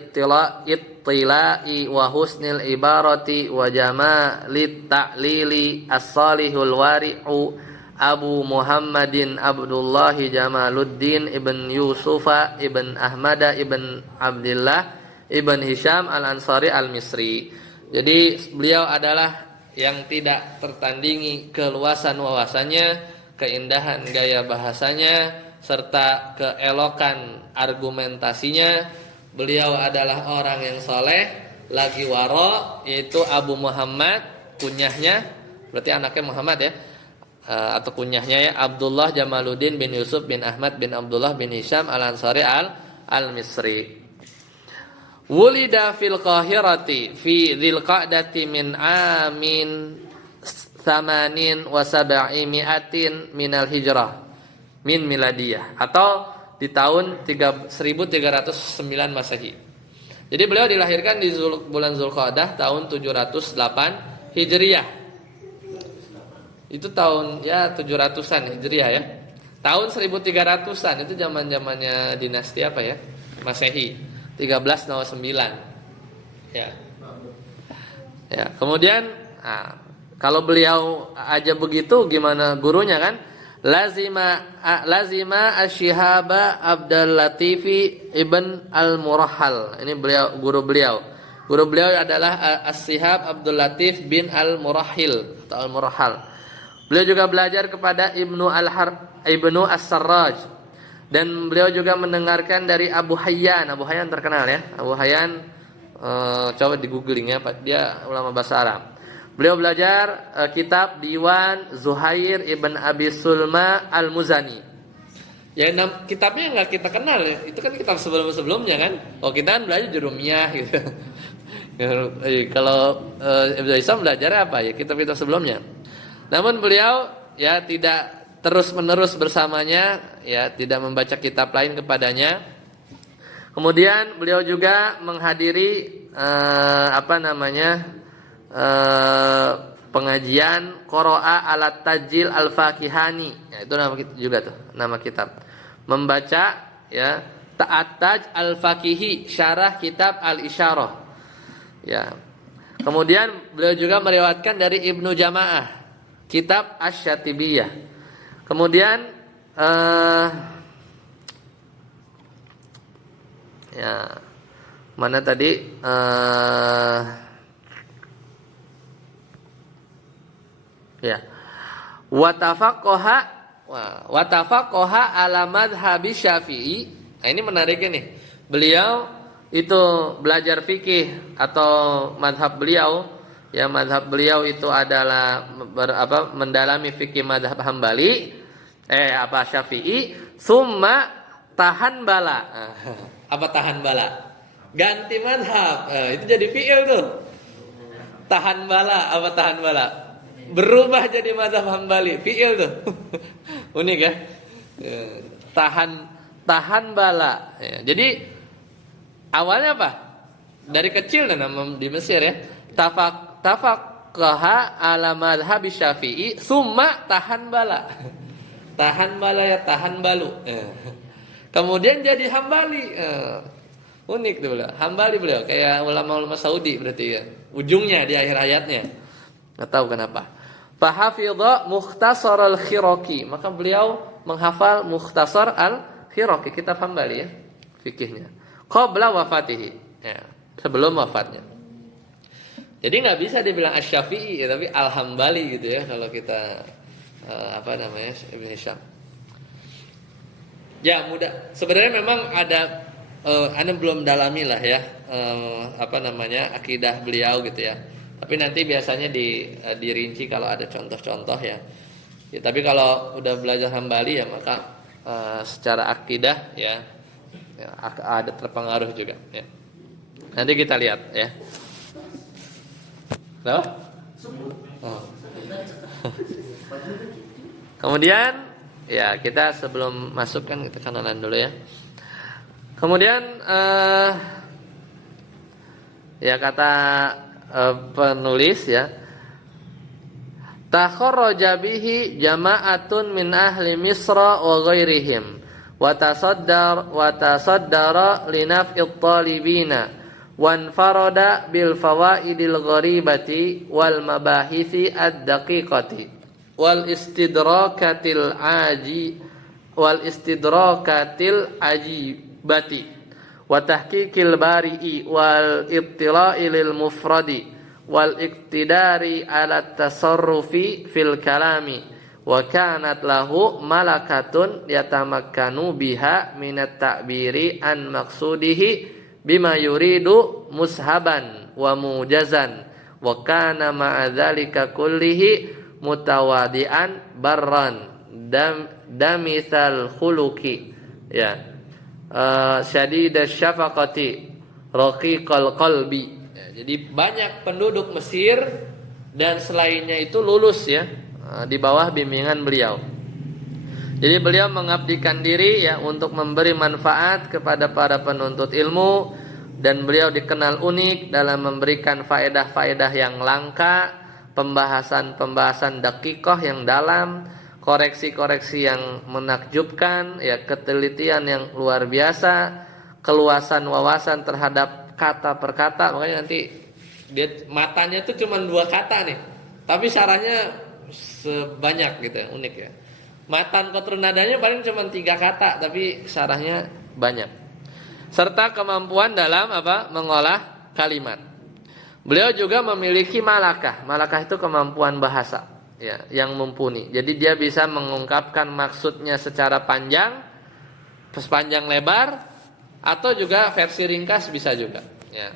ittila'i wa husnil ibarati wa jamalit ta'lili as-salihul wari'u Abu Muhammadin Abdullah Jamaluddin ibn Yusufa ibn Ahmada ibn Abdullah ibn Hisham al-Ansari al-Misri. Jadi beliau adalah yang tidak tertandingi keluasan wawasannya, keindahan gaya bahasanya, serta keelokan argumentasinya. Beliau adalah orang yang soleh, lagi waro, yaitu Abu Muhammad, kunyahnya, berarti anaknya Muhammad ya, atau kunyahnya ya, Abdullah Jamaluddin bin Yusuf bin Ahmad bin Abdullah bin Hisham al-Ansari al-Misri. Wulida fil Qahirati fi dzil qa'dati min amin 80 wa 700 minal hijrah min miladiyah, atau di tahun 1309 Masehi. Jadi beliau dilahirkan di bulan Zulqa'dah tahun 708 Hijriyah. Itu tahun ya 700-an Hijriah ya. Tahun 1300-an itu zaman-zamannya dinasti apa ya? Masehi. 1309. Ya. Ya, kemudian kalau beliau aja begitu, gimana gurunya kan? Lazima Asy-Syihaba Abdul Latifi ibn Al-Murahhal. Ini guru beliau. Guru beliau adalah As-Syihab Abdul Latif bin Al-Murahhil atau Al-Murahhal. Beliau juga belajar kepada Ibnu As-Sarraj, dan beliau juga mendengarkan dari Abu Hayyan. Abu Hayyan terkenal ya. Abu Hayyan coba di googling ya, dia ulama bahasa Arab. Beliau belajar kitab Diwan Zuhair ibn Abi Sulma Al-Muzani. Ya, kitabnya nggak kita kenal ya. Itu kan kitab sebelum-sebelumnya kan. Oh, kita kan belajar Jurumiyah gitu. Kalau Ibnu Hisham belajar apa ya? Kitab-kitab sebelumnya. Namun beliau ya tidak terus-menerus bersamanya, ya, tidak membaca kitab lain kepadanya. Kemudian beliau juga menghadiri pengajian Qira'a alat Tajil al-Fakihani. Ya, itu nama kita juga tuh, nama kitab. Membaca, ya, Ta'at-Taj al-Fakihi, syarah kitab al-Isyarah. Ya. Kemudian beliau juga meriwayatkan dari Ibnu Jamaah, kitab Asy-Syatibiyah. Kemudian ya, mana tadi? Ya. Watafaqaha ala madhhabi Syafi'i. Nah, ini menarik nih. Beliau itu belajar fikih atau madhab beliau, ya, madhab beliau itu adalah mendalami fikih madhab Hambali, Syafi'i. Summa tahan bala. Apa tahan bala? Ganti madhab. Itu jadi fi'il tuh. Tahan bala, apa tahan bala? Berubah jadi madhab Hambali, fi'il tuh. Unik ya. Tahan bala. Ya, jadi awalnya apa? Dari kecil di Mesir, ya. Tafaqaha ala madhhab Syafi'i, summa tahan bala. Tahan bala, ya, tahan balu. Kemudian jadi Hambali. Unik tuh beliau. Hambali beliau kayak ulama-ulama Saudi berarti, ya. Ujungnya di akhir ayatnya. Enggak tahu kenapa. Fahafidha Mukhtasar al-Khiraqi. Maka beliau menghafal Mukhtasar al-Khiraqi, kitab Hambali, ya, fikihnya. Qabla wafatihi, ya, sebelum wafatnya. Jadi nggak bisa dibilang Asy-Syafi'i, ya, tapi Al-Hambali gitu, ya, kalau kita Ibnu Hisham. Ya, mudah. Sebenarnya memang ada Anda belum dalami lah, ya, akidah beliau gitu, ya. Tapi nanti biasanya dirinci kalau ada contoh-contoh, ya. Ya, tapi kalau udah belajar Hambali, ya, maka secara akidah, ya, ada terpengaruh juga, ya. Nanti kita lihat, ya. Kenapa? Oh. Kemudian, ya, kita sebelum masuk kan kita kenalan dulu, ya. Kemudian ya, kata penulis, ya, takharraja bihi jama'atun min ahli Misra wa ghairihim wa tasaddara li naf'it talibina wanfarada bil fawaidil gharibati wal mabahithi ad-daqiqati wal istidrakatil ajibati wa tahqiqil bari'i wal ibtila'i lil mufradi wal iqtidari ala tasarrufi fil kalami wa kanat lahu malakatun yatamakkanu biha minat ta'biri an maqsudihi bima yuridu mushaban wa mujazan wa kana ma'a dzalika kullihi mutawadian barran damithal khuluqi, ya, syadidash syafaqati raqiqal qalbi. Ya, jadi banyak penduduk Mesir dan selainnya itu lulus, ya, di bawah bimbingan beliau. Jadi beliau mengabdikan diri, ya, untuk memberi manfaat kepada para penuntut ilmu, dan beliau dikenal unik dalam memberikan faedah-faedah yang langka, pembahasan-pembahasan daqiqah yang dalam, koreksi-koreksi yang menakjubkan, ya, ketelitian yang luar biasa, keluasan wawasan terhadap kata per kata. Makanya nanti dia matanya tuh cuma 2 kata nih, tapi syarahnya sebanyak gitu, unik, ya. Matan kotor nadanya paling cuma 3 kata, tapi syarahnya banyak. Serta kemampuan dalam mengolah kalimat. Beliau juga memiliki malakah. Malakah itu kemampuan bahasa, ya, yang mumpuni. Jadi dia bisa mengungkapkan maksudnya secara panjang, sepanjang lebar, atau juga versi ringkas bisa juga, ya.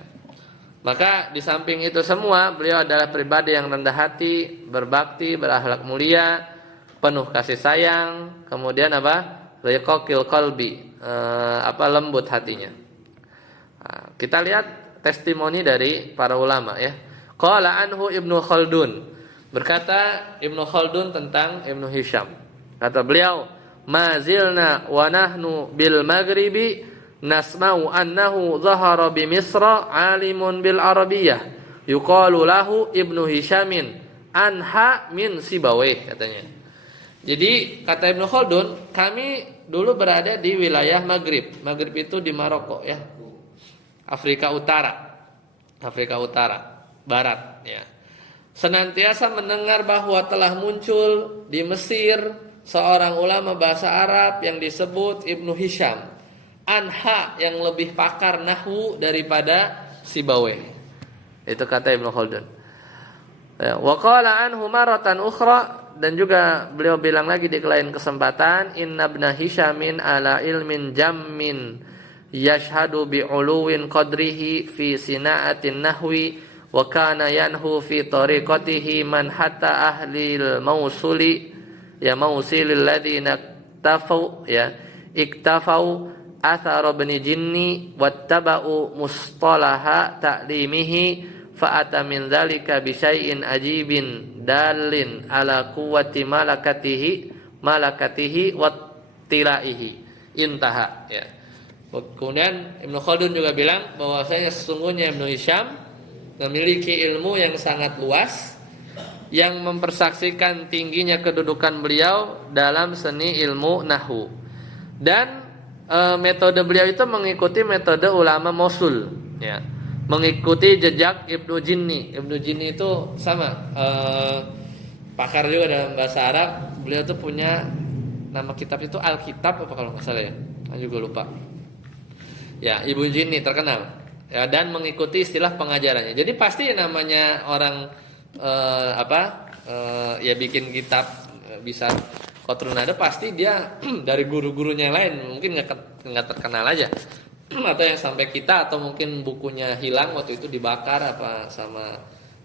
Maka di samping itu semua, beliau adalah pribadi yang rendah hati, berbakti, berakhlak mulia, penuh kasih sayang, kemudian riqaqil qalbi, lembut hatinya. Nah, kita lihat testimoni dari para ulama, ya. Qala anhu Ibnu Khaldun. Berkata Ibnu Khaldun tentang Ibnu Hisham. Kata beliau, "Mazilna wa nahnu bil maghribi nasma'u annahu dhahara bi Misra 'alimun bil Arabiyyah yuqalu lahu Ibnu Hisyamin anha min Sibawayh," katanya. Jadi kata Ibnu Khaldun, kami dulu berada di wilayah Maghrib. Maghrib itu di Maroko ya. Afrika Utara, barat ya. Senantiasa mendengar bahwa telah muncul di Mesir seorang ulama bahasa Arab yang disebut Ibnu Hisyam, anha, yang lebih pakar nahwu daripada Sibawayh. Itu kata Ibnu Khaldun. Ya, wa qala anhu maratan ukhra, dan juga beliau bilang lagi di lain kesempatan, inna ibna Hisyamin ala ilmin jammin yashhadu bi uluwin qadrihi fi sina'atin nahwi wa kana yanhu fi tariqatihi man hatta ahlil mausuli ya mausilil ladzina iktafau athar ibn jinni wattaba'u mustalaha ta'limihi fa'ata min dzalika bi syai'in ajibin dalin ala quwwati malakatihi wattilaihi intaha ya. Kemudian Ibnu Khaldun juga bilang bahwasanya sesungguhnya Ibnu Hisyam memiliki ilmu yang sangat luas yang mempersaksikan tingginya kedudukan beliau dalam seni ilmu nahwu. Dan metode beliau itu mengikuti metode ulama Mosul ya. Mengikuti jejak Ibnu Jinni. Ibnu Jinni itu sama pakar juga dalam bahasa Arab. Beliau tuh punya nama kitab itu Alkitab apa kalau nggak salah ya, saya juga lupa. Ya, Ibnu Jinni terkenal ya, dan mengikuti istilah pengajarannya. Jadi pasti namanya orang ya bikin kitab bisa Qatrun Nada, pasti dia dari guru-gurunya yang lain, mungkin nggak terkenal aja. Atau yang sampai kita, atau mungkin bukunya hilang waktu itu dibakar apa sama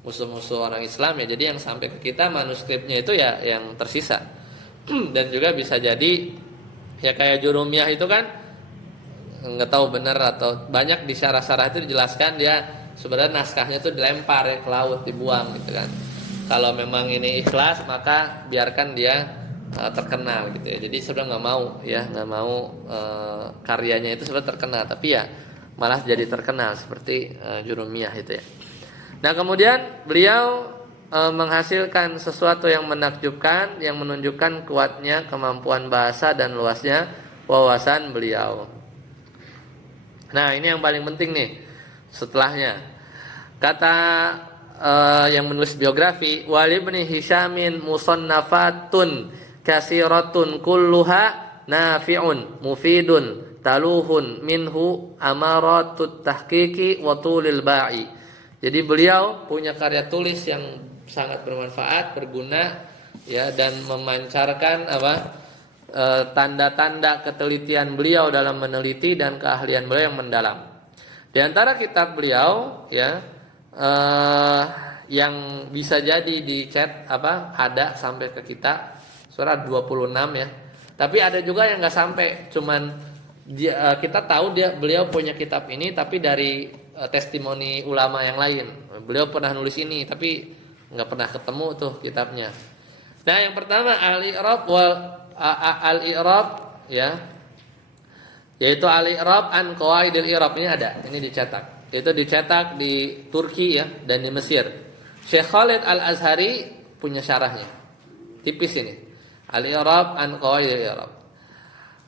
musuh-musuh orang Islam ya. Jadi yang sampai ke kita manuskripnya itu ya yang tersisa. Dan juga bisa jadi ya kayak Jurumiyah itu kan nggak tahu benar atau banyak di syarah-syarah itu dijelaskan dia sebenarnya naskahnya itu dilempar ya, ke laut, dibuang gitu kan. Kalau memang ini ikhlas maka biarkan dia terkenal gitu ya. Jadi sebenarnya nggak mau karyanya itu sebenarnya terkenal, tapi ya malah jadi terkenal seperti Jurumiyah itu ya. Nah kemudian beliau menghasilkan sesuatu yang menakjubkan, yang menunjukkan kuatnya kemampuan bahasa dan luasnya wawasan beliau. Nah ini yang paling penting nih setelahnya. Kata yang menulis biografi, Wali bin Hisyamin musannafatun kasiratun kulluha nafi'un mufidun taluhun minhu amaratut tahqiqi wa tulil ba'i. Jadi beliau punya karya tulis yang sangat bermanfaat, berguna ya, dan memancarkan tanda-tanda ketelitian beliau dalam meneliti dan keahlian beliau yang mendalam. Di antara kitab beliau ya yang bisa jadi dicat ada sampai ke kita surat 26 ya. Tapi ada juga yang enggak sampai, cuman kita tahu beliau punya kitab ini tapi dari testimoni ulama yang lain. Beliau pernah nulis ini tapi enggak pernah ketemu tuh kitabnya. Nah, yang pertama al-i'rab ya. Yaitu al-i'rab an qawaidil i'rab, ini ada, ini dicetak. Itu dicetak di Turki ya dan di Mesir. Syekh Khalid Al-Azhari punya syarahnya. Tipis ini. Al-i'rab an qawaidil i'rab.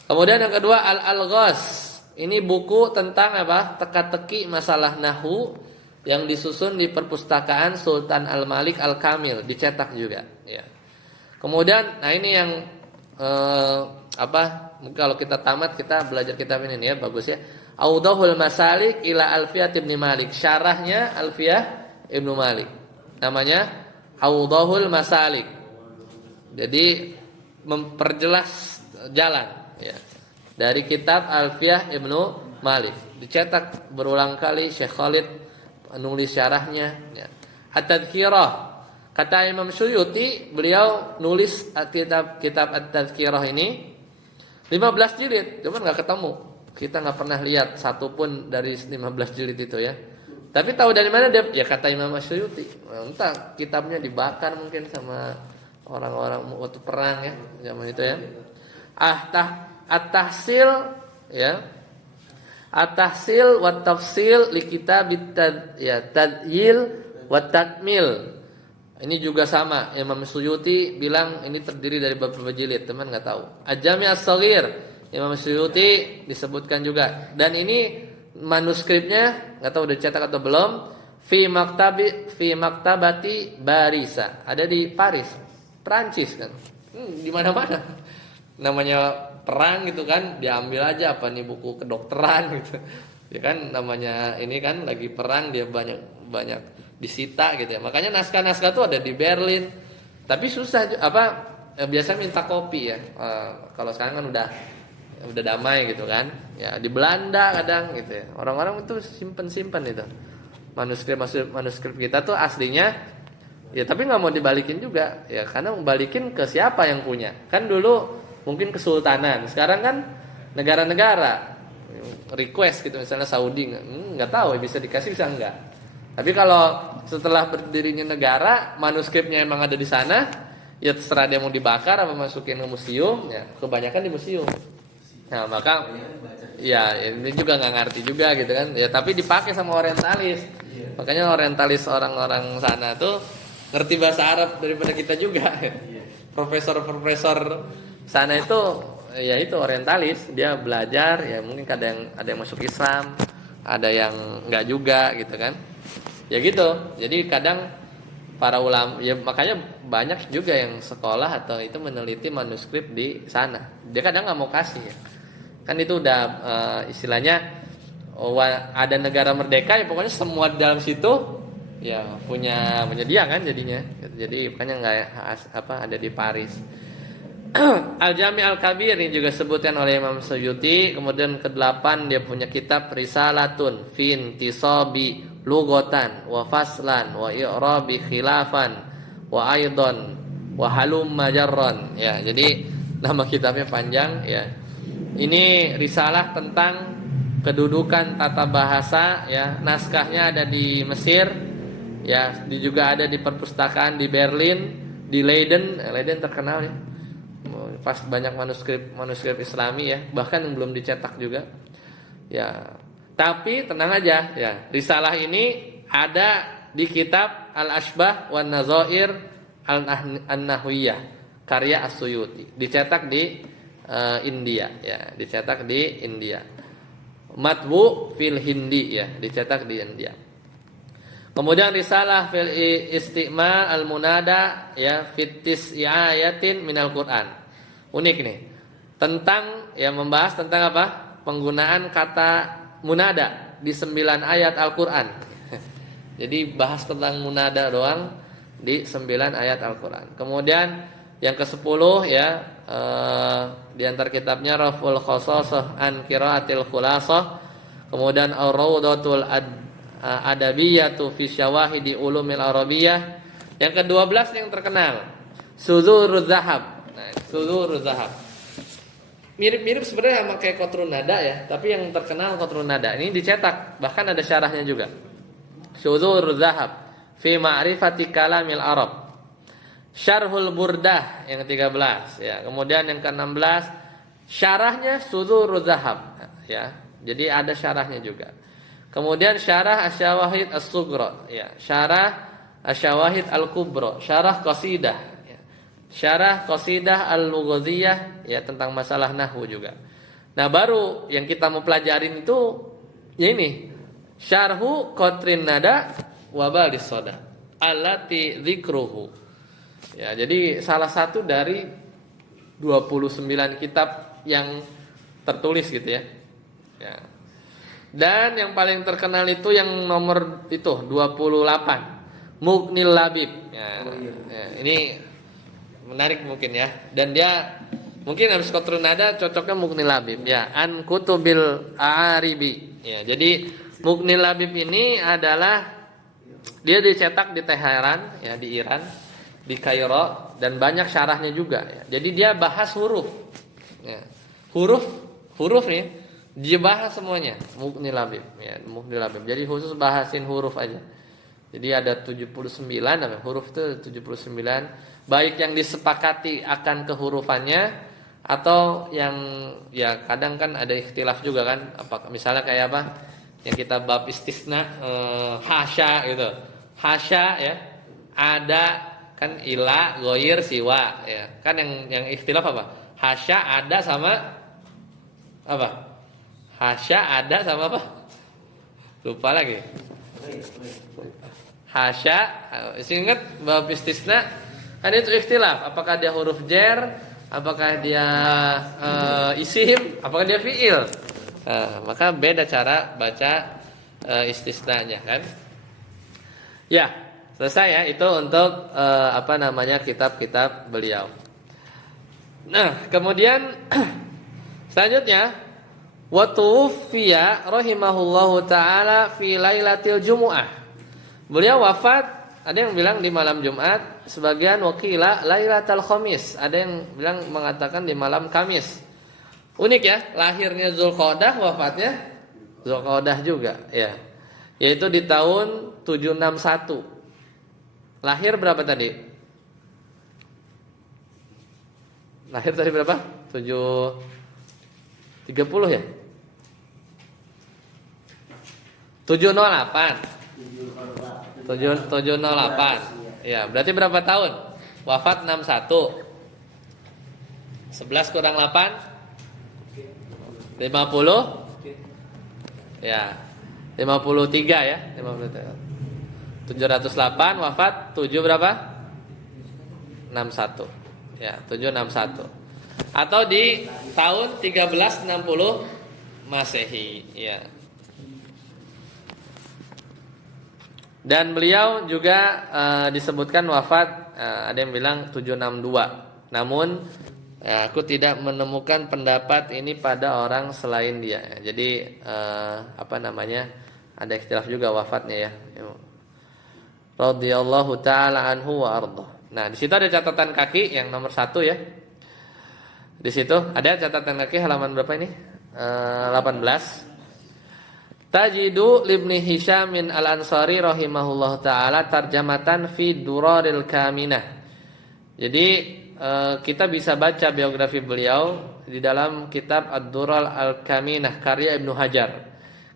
Kemudian yang kedua Al-Alghaz. Ini buku tentang teka-teki masalah nahwu yang disusun di perpustakaan Sultan Al-Malik Al-Kamil, dicetak juga ya. Kemudian ini yang mungkin kalau kita tamat kita belajar kitab ini nih ya, bagus ya. Audahul Masalik ila Alfiyah Ibnu Malik. Syarahnya Alfiyah Ibnu Malik. Namanya Audahul Masalik. Jadi memperjelas jalan ya. Dari kitab Alfiyah Ibnu Malik. Dicetak berulang kali, Syekh Khalid nulis syarahnya ya. At-Tadhkirah. Kata Imam Suyuti, beliau nulis kitab At-Tadhkirah ini 15 jilid, cuman enggak ketemu. Kita enggak pernah lihat satu pun dari 15 jilid itu ya. Tapi tahu dari mana dia? Ya kata Imam Suyuti. Entah kitabnya dibakar mungkin sama orang-orang waktu perang ya, zaman itu ya. At-tahsil ya. At-tahsil wa tafsil li kitabit tadyil wa takmil. Ini juga sama, Imam Suyuti bilang ini terdiri dari beberapa jilid, teman nggak tahu. Al-Jami' As-Shaghir, Imam Suyuti disebutkan juga. Dan ini manuskripnya nggak tahu udah cetak atau belum. Fi maktabati Barisa, ada di Paris, Prancis kan. Di mana-mana. Namanya perang gitu kan, diambil aja apa nih buku kedokteran gitu. Ya kan namanya ini kan lagi perang, dia banyak disita gitu ya. Makanya naskah-naskah tuh ada di Berlin. Tapi susah biasa minta kopi ya. Kalau sekarang kan udah damai gitu kan. Ya di Belanda kadang gitu ya. Orang-orang itu simpen itu. Manuskrip kita tuh aslinya ya, tapi nggak mau dibalikin juga ya, karena balikin ke siapa yang punya. Kan dulu mungkin kesultanan, sekarang kan negara-negara request gitu, misalnya Saudi nggak tahu bisa dikasih bisa enggak. Tapi kalau setelah berdirinya negara, manuskripnya emang ada di sana, ya terserah dia mau dibakar apa masukin ke museum, ya kebanyakan di museum. Nah maka ya ini juga nggak ngerti juga gitu kan, ya tapi dipakai sama orientalis. Makanya orientalis orang-orang sana tuh ngerti bahasa Arab daripada kita juga. Profesor sana itu ya itu orientalis, dia belajar ya, mungkin ada yang masuk Islam, ada yang enggak juga gitu kan. Ya gitu. Jadi kadang para ulama ya, makanya banyak juga yang sekolah atau itu meneliti manuskrip di sana. Dia kadang nggak mau kasih ya. Kan itu udah istilahnya ada negara merdeka ya, pokoknya semua dalam situ ya punya dia kan jadinya. Jadi makanya nggak ada di Paris. Al-Jami' Al-Kabir ini juga disebutkan oleh Imam Suyuti. Kemudian ke-8 dia punya kitab Risalatun fin tisabi lughatan wa faslan wa i'rabi khilafan wa aidan wa halum majarran. Ya, jadi nama kitabnya panjang ya. Ini risalah tentang kedudukan tata bahasa ya. Naskahnya ada di Mesir ya, juga ada di perpustakaan di Berlin, di Leiden terkenal ya. Pas banyak manuskrip Islami ya, bahkan yang belum dicetak juga. Ya. Tapi tenang aja ya, risalah ini ada di kitab Al-Ashbah wan Nazair An-Nahwiyah karya As-Suyuti, dicetak di India ya, dicetak di India. Matbu fil Hindi ya, dicetak di India. Kemudian risalah fil Isti'ma al-Munada ya fitis ayatin minal Quran. Unik nih. Tentang ya, membahas tentang apa? Penggunaan kata munada di 9 ayat Al-Qur'an. Jadi bahas tentang munada doang di 9 ayat Al-Qur'an. Kemudian yang ke-10 ya, di antar kitabnya Raful Khasasah an Qiraatil Khulasah. Kemudian Ar-Rawdatul Adabiyatu fi Syawahidi Ulumil Arabiyyah. Yang ke-12 yang terkenal, Suzuruz Zahab. Nah, Suzuruz Zahab. Mirip-mirip sebenarnya sama kayak Qatrun Nada ya, tapi yang terkenal Qatrun Nada. Ini dicetak, bahkan ada syarahnya juga. Suzuruz Zahab fi Ma'rifati Kalamil Arab. Syarhul Burdah yang ke-13 ya. Kemudian yang ke-16 syarahnya Suzuruz Zahab ya. Jadi ada syarahnya juga. Kemudian syarah Asy-Syawahid As-Sughra ya, syarah Asy-Syawahid Al-Kubra, syarah qasidah ya. Syarah qasidah Al-Lughaziyah ya, tentang masalah nahwu juga. Nah, baru yang kita mau pelajarin itu ya ini, Syarhu Qatrin Nada wa Balis Soda allati dzikruhu. Ya, jadi salah satu dari 29 kitab yang tertulis gitu ya. Ya. Dan yang paling terkenal itu yang nomor itu 28, Mughnil Labib. Ya, ya, ini menarik mungkin ya. Dan dia mungkin habis Qatrun Nada cocoknya Mughnil Labib ya. An Kutubil A'aribi. Ya, jadi Mughnil Labib ini adalah dia dicetak di Teheran ya, di Iran, di Kairo, dan banyak syarahnya juga ya. Jadi dia bahas huruf. Ya. Huruf nih dia bahas semuanya, Mughnil Labib ya, Mughnil Labib. Jadi khusus bahasin huruf aja. Jadi ada 79 huruf itu 79, baik yang disepakati akan kehurufannya atau yang ya kadang kan ada ikhtilaf juga kan, apa misalnya kayak apa? Yang kita bab istisna hasya gitu. Hasya ya. Ada kan ila, ghair, siwa ya. Kan yang ikhtilaf apa? Hasya ada sama apa? Hasya ada sama apa? Lupa lagi. Hasya, ingat bab istisna kan itu ikhtilaf, apakah dia huruf jar, apakah dia isim, apakah dia fiil. Maka beda cara baca istisnanya kan. Ya, selesai ya itu untuk kitab-kitab beliau. Nah, kemudian selanjutnya wa tuwfiya rahimahullahu taala fi lailatul jumu'ah. Beliau wafat, ada yang bilang di malam Jumat, sebagian wakila lailatul khamis, ada yang bilang mengatakan di malam Kamis. Unik ya, lahirnya Zulqa'dah, wafatnya Zulqa'dah juga ya. Yaitu di tahun 761. Lahir berapa tadi? Lahir tadi berapa? 30 ya? 708. 708. Ya, berarti berapa tahun? Wafat 61. 11 kurang 8 50. Ya. 53 ya, 53. 708 wafat 7 berapa? 61. Ya, 761. Atau di tahun 1360 Masehi, ya. Dan beliau juga disebutkan wafat ada yang bilang 762. Namun aku tidak menemukan pendapat ini pada orang selain dia. Jadi ada ikhtilaf juga wafatnya ya. Radhiyallahu taala anhu wa ardhah. Nah, di situ ada catatan kaki yang nomor 1 ya. Di situ ada catatan kaki halaman berapa ini? 18. Tajidu libni Hisham min al-Ansari rahimahullah ta'ala tarjamatan fi duraril kaminah. Jadi kita bisa baca biografi beliau di dalam kitab Ad-Durar al-Kaminah karya Ibnu Hajar.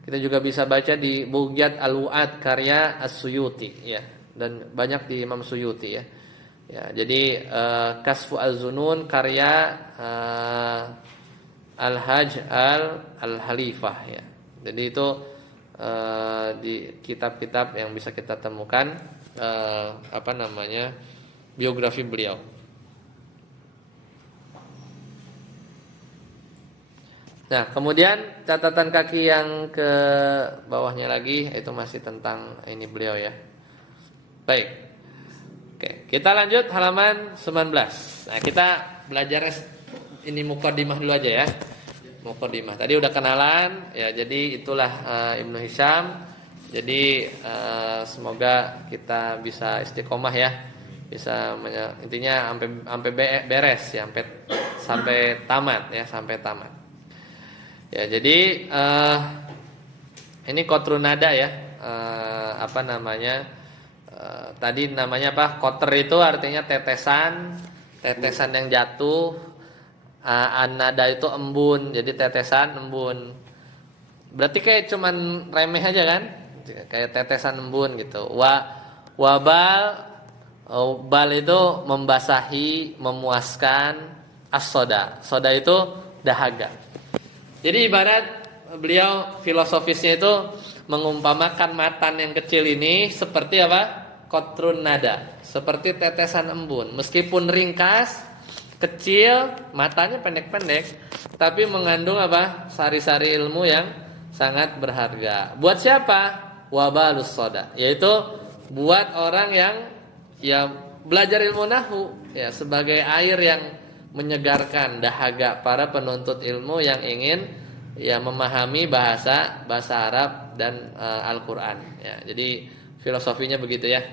Kita juga bisa baca di Bughyat al-Wu'ad karya As-Suyuti ya, dan banyak di Imam Suyuti ya. Ya, jadi Kasfu az-Zunun karya Al-Hajj al-Halifah ya. Jadi itu di kitab-kitab yang bisa kita temukan biografi beliau. Nah, kemudian catatan kaki yang ke bawahnya lagi itu masih tentang ini beliau ya. Baik. Oke, kita lanjut halaman 19. Nah, kita belajar ini mukadimah dulu aja ya. Mukadimah. Tadi udah kenalan ya, jadi itulah Ibnu Hisham. Jadi semoga kita bisa istiqomah ya. Bisa intinya sampai beres ya, sampai tamat ya, sampai tamat. Ya, jadi ini qatrun nada ya. Tadi namanya apa? Qatr itu artinya tetesan yang jatuh. An-nada itu embun, jadi tetesan embun. Berarti kayak cuman remeh aja kan? Kayak tetesan embun gitu. Wabal itu membasahi, memuaskan. As-soda. Soda itu dahaga. Jadi ibarat beliau filosofisnya itu mengumpamakan matan yang kecil ini seperti apa? Qatrun nada, seperti tetesan embun. Meskipun ringkas, kecil, matanya pendek-pendek, tapi mengandung apa? Sari-sari ilmu yang sangat berharga. Buat siapa? Wabalus soda, yaitu buat orang yang ya belajar ilmu nahwu ya, sebagai air yang menyegarkan dahaga para penuntut ilmu yang ingin ya memahami bahasa Arab dan Al-Qur'an ya. Jadi filosofinya begitu ya.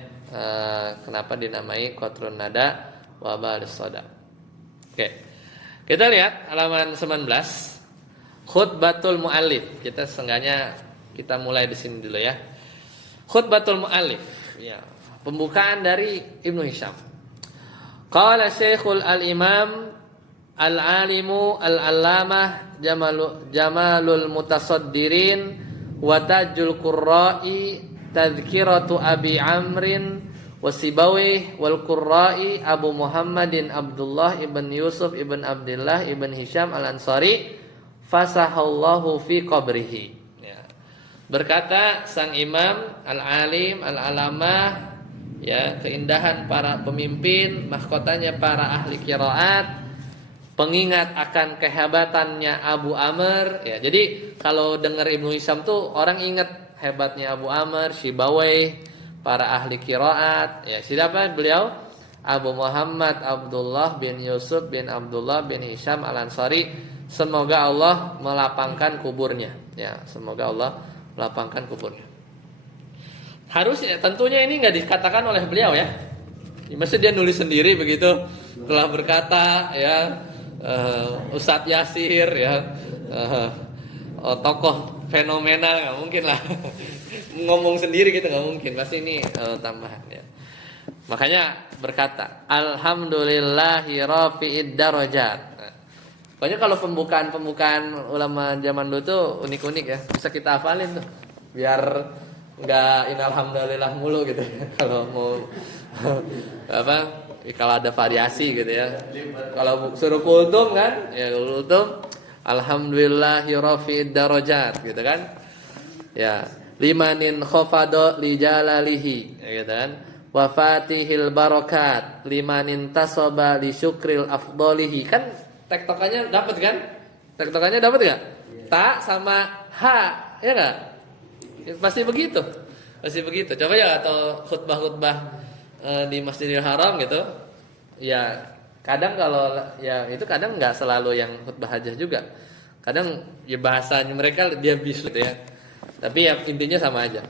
Kenapa dinamai qatrun nada wabalus soda. Oke. Kita lihat halaman 19. Khutbatul muallif. Kita mulai di sini dulu ya. Khutbatul muallif. Ya, pembukaan dari Ibnu Hisham. Qala Syekhul Al-Imam Al-Alimu Al-Allamah Jamalul Mutasaddirin wa Tajul Qurra'i Tadhkiratu Abi Amrin wa Sibawih wal Qurra'i Abu Muhammadin Abdullah ibn Yusuf ibn Abdullah ibn Hisham Al-Ansari fasahallahu fi qabrihi. Ya. Berkata sang imam Al-Alim Al-Alamah, ya, keindahan para pemimpin, mahkotanya para ahli qiraat, pengingat akan kehebatannya Abu Amr, ya. Jadi kalau dengar Ibnu Hisham tuh orang ingat hebatnya Abu Amr, Sibawai, para ahli qiraat, ya. Siapa beliau? Abu Muhammad Abdullah bin Yusuf bin Abdullah bin Hisham Al-Ansari. Semoga Allah melapangkan kuburnya, ya. Semoga Allah melapangkan kuburnya. Harusnya tentunya ini nggak dikatakan oleh beliau, ya. Maksudnya dia nulis sendiri begitu, telah berkata, ya, Ustadz Yasir, ya, tokoh fenomenal, nggak mungkin lah. Ngomong sendiri gitu nggak mungkin, pasti ini tambahan, ya. Makanya berkata alhamdulillahi rafi'id darajat. Nah, pokoknya kalau pembukaan ulama zaman dulu tuh unik-unik, ya, bisa kita hafalin tuh biar nggak inalhamdulillah mulu gitu ya. Kalau mau apa, kalau ada variasi gitu ya. Kalau suruh kultum kan, ya kultum alhamdulillahi rafi'id darajat gitu kan. Ya, limanin khafada li jalalihi, ya, gitu kan. Wa fatihil barakat limanin tasaba li syukril afdalihi. Kan tektokannya dapat kan? Tektokannya dapat enggak? Ta sama ha, ya enggak? Pasti begitu. Pasti begitu. Coba ya, atau khutbah-khutbah di Masjidil Haram gitu. Ya, kadang kalau ya itu kadang enggak selalu yang khutbah hajah juga. Kadang ya bahasanya mereka dia bisu gitu ya. Tapi ya intinya sama aja.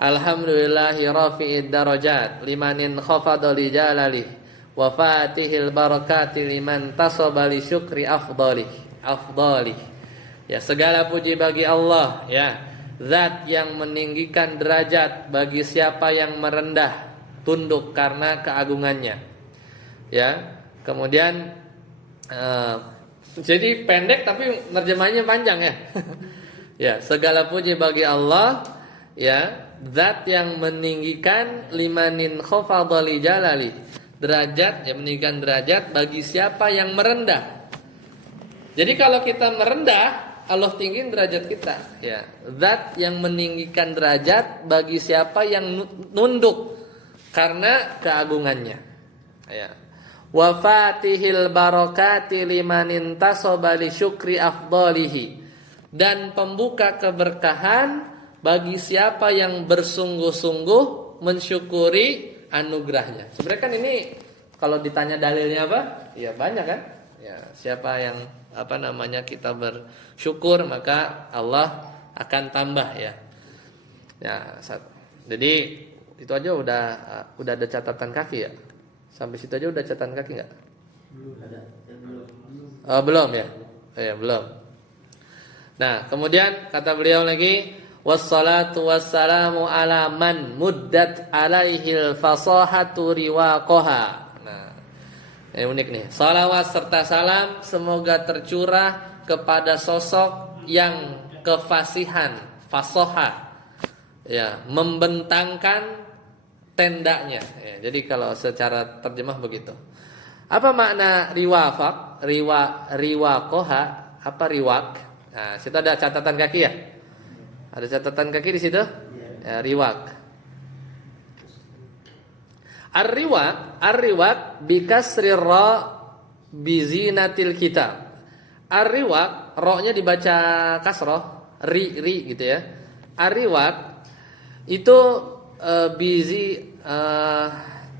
Alhamdulillahi rafi'id darajat limanin khafada li jalalihi wa fatihil barakati liman tasaba li syukri afdalih. Ya, segala puji bagi Allah, ya, Zat yang meninggikan derajat bagi siapa yang merendah tunduk karena keagungannya. Ya, kemudian jadi pendek tapi nerjemahnya panjang, ya. Ya, segala puji bagi Allah, ya, Zat yang meninggikan limanin khafadha li jalali, derajat, yang meninggikan derajat bagi siapa yang merendah. Jadi kalau kita merendah, Allah tinggiin derajat kita, ya. Zat yang meninggikan derajat bagi siapa yang nunduk karena keagungannya, ya. Wa fatihil barakati limanin tasaba li syukri afdalihi, dan pembuka keberkahan bagi siapa yang bersungguh-sungguh mensyukuri anugerahnya. Sebenarnya kan ini kalau ditanya dalilnya apa? Ya banyak kan? Ya, siapa yang kita bersyukur maka Allah akan tambah, ya. Ya, jadi itu aja udah ada catatan kaki, ya. Sampai situ aja udah catatan kaki enggak? Belum ada. Belum, ya. Ya, belum. Nah, kemudian kata beliau lagi, wassalatu wassalamu ala man muddat alaihil fasahatu riwaqaha. Ini unik nih. Salawat serta salam semoga tercurah kepada sosok yang kefasihan, fasoha, ya, membentangkan tendanya. Ya, jadi kalau secara terjemah begitu. Apa makna riwafak? Riwaqaha, apa riwak? Nah, situ ada catatan kaki, ya. Ada catatan kaki di situ? Ya, riwak. Ar-riwaq bi kasrir ra bi zinatil kitab. Ar-riwaq, ra-nya dibaca kasrah, ri gitu ya. Ar-riwaq itu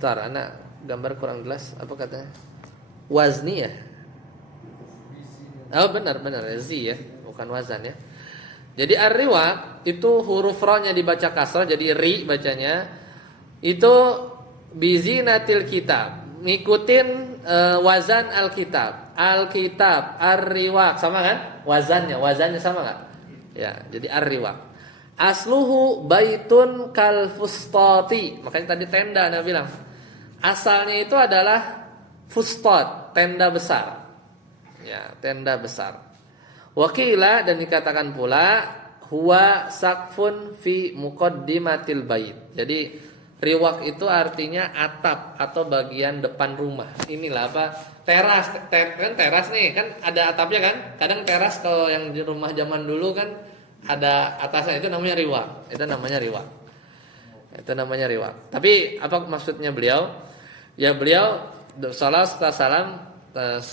anak gambar kurang jelas, apa katanya? Wazni, ya. Oh, benar zi, ya, bukan wazan, ya. Jadi ar-riwaq itu huruf ra-nya dibaca kasrah, jadi ri bacanya. Itu bizinatil kitab, ngikutin wazan alkitab. Alkitab, ar-riwaq sama kan? Wazannya sama enggak? Ya, jadi ar-riwaq. Asluhu baitun kal fustati. Makanya tadi tenda Nabi bilang. Asalnya itu adalah fustat, tenda besar. Ya, tenda besar. Wakila dan dikatakan pula huwa saqfun fi muqaddimatil bait. Jadi riwak itu artinya atap atau bagian depan rumah. Inilah apa? Teras, kan teras nih, kan ada atapnya kan? Kadang teras kalau yang di rumah zaman dulu kan ada atasnya, itu namanya riwak. Itu namanya riwak. Itu namanya riwak. Tapi apa maksudnya beliau? Ya beliau sallallahu alaihi wasallam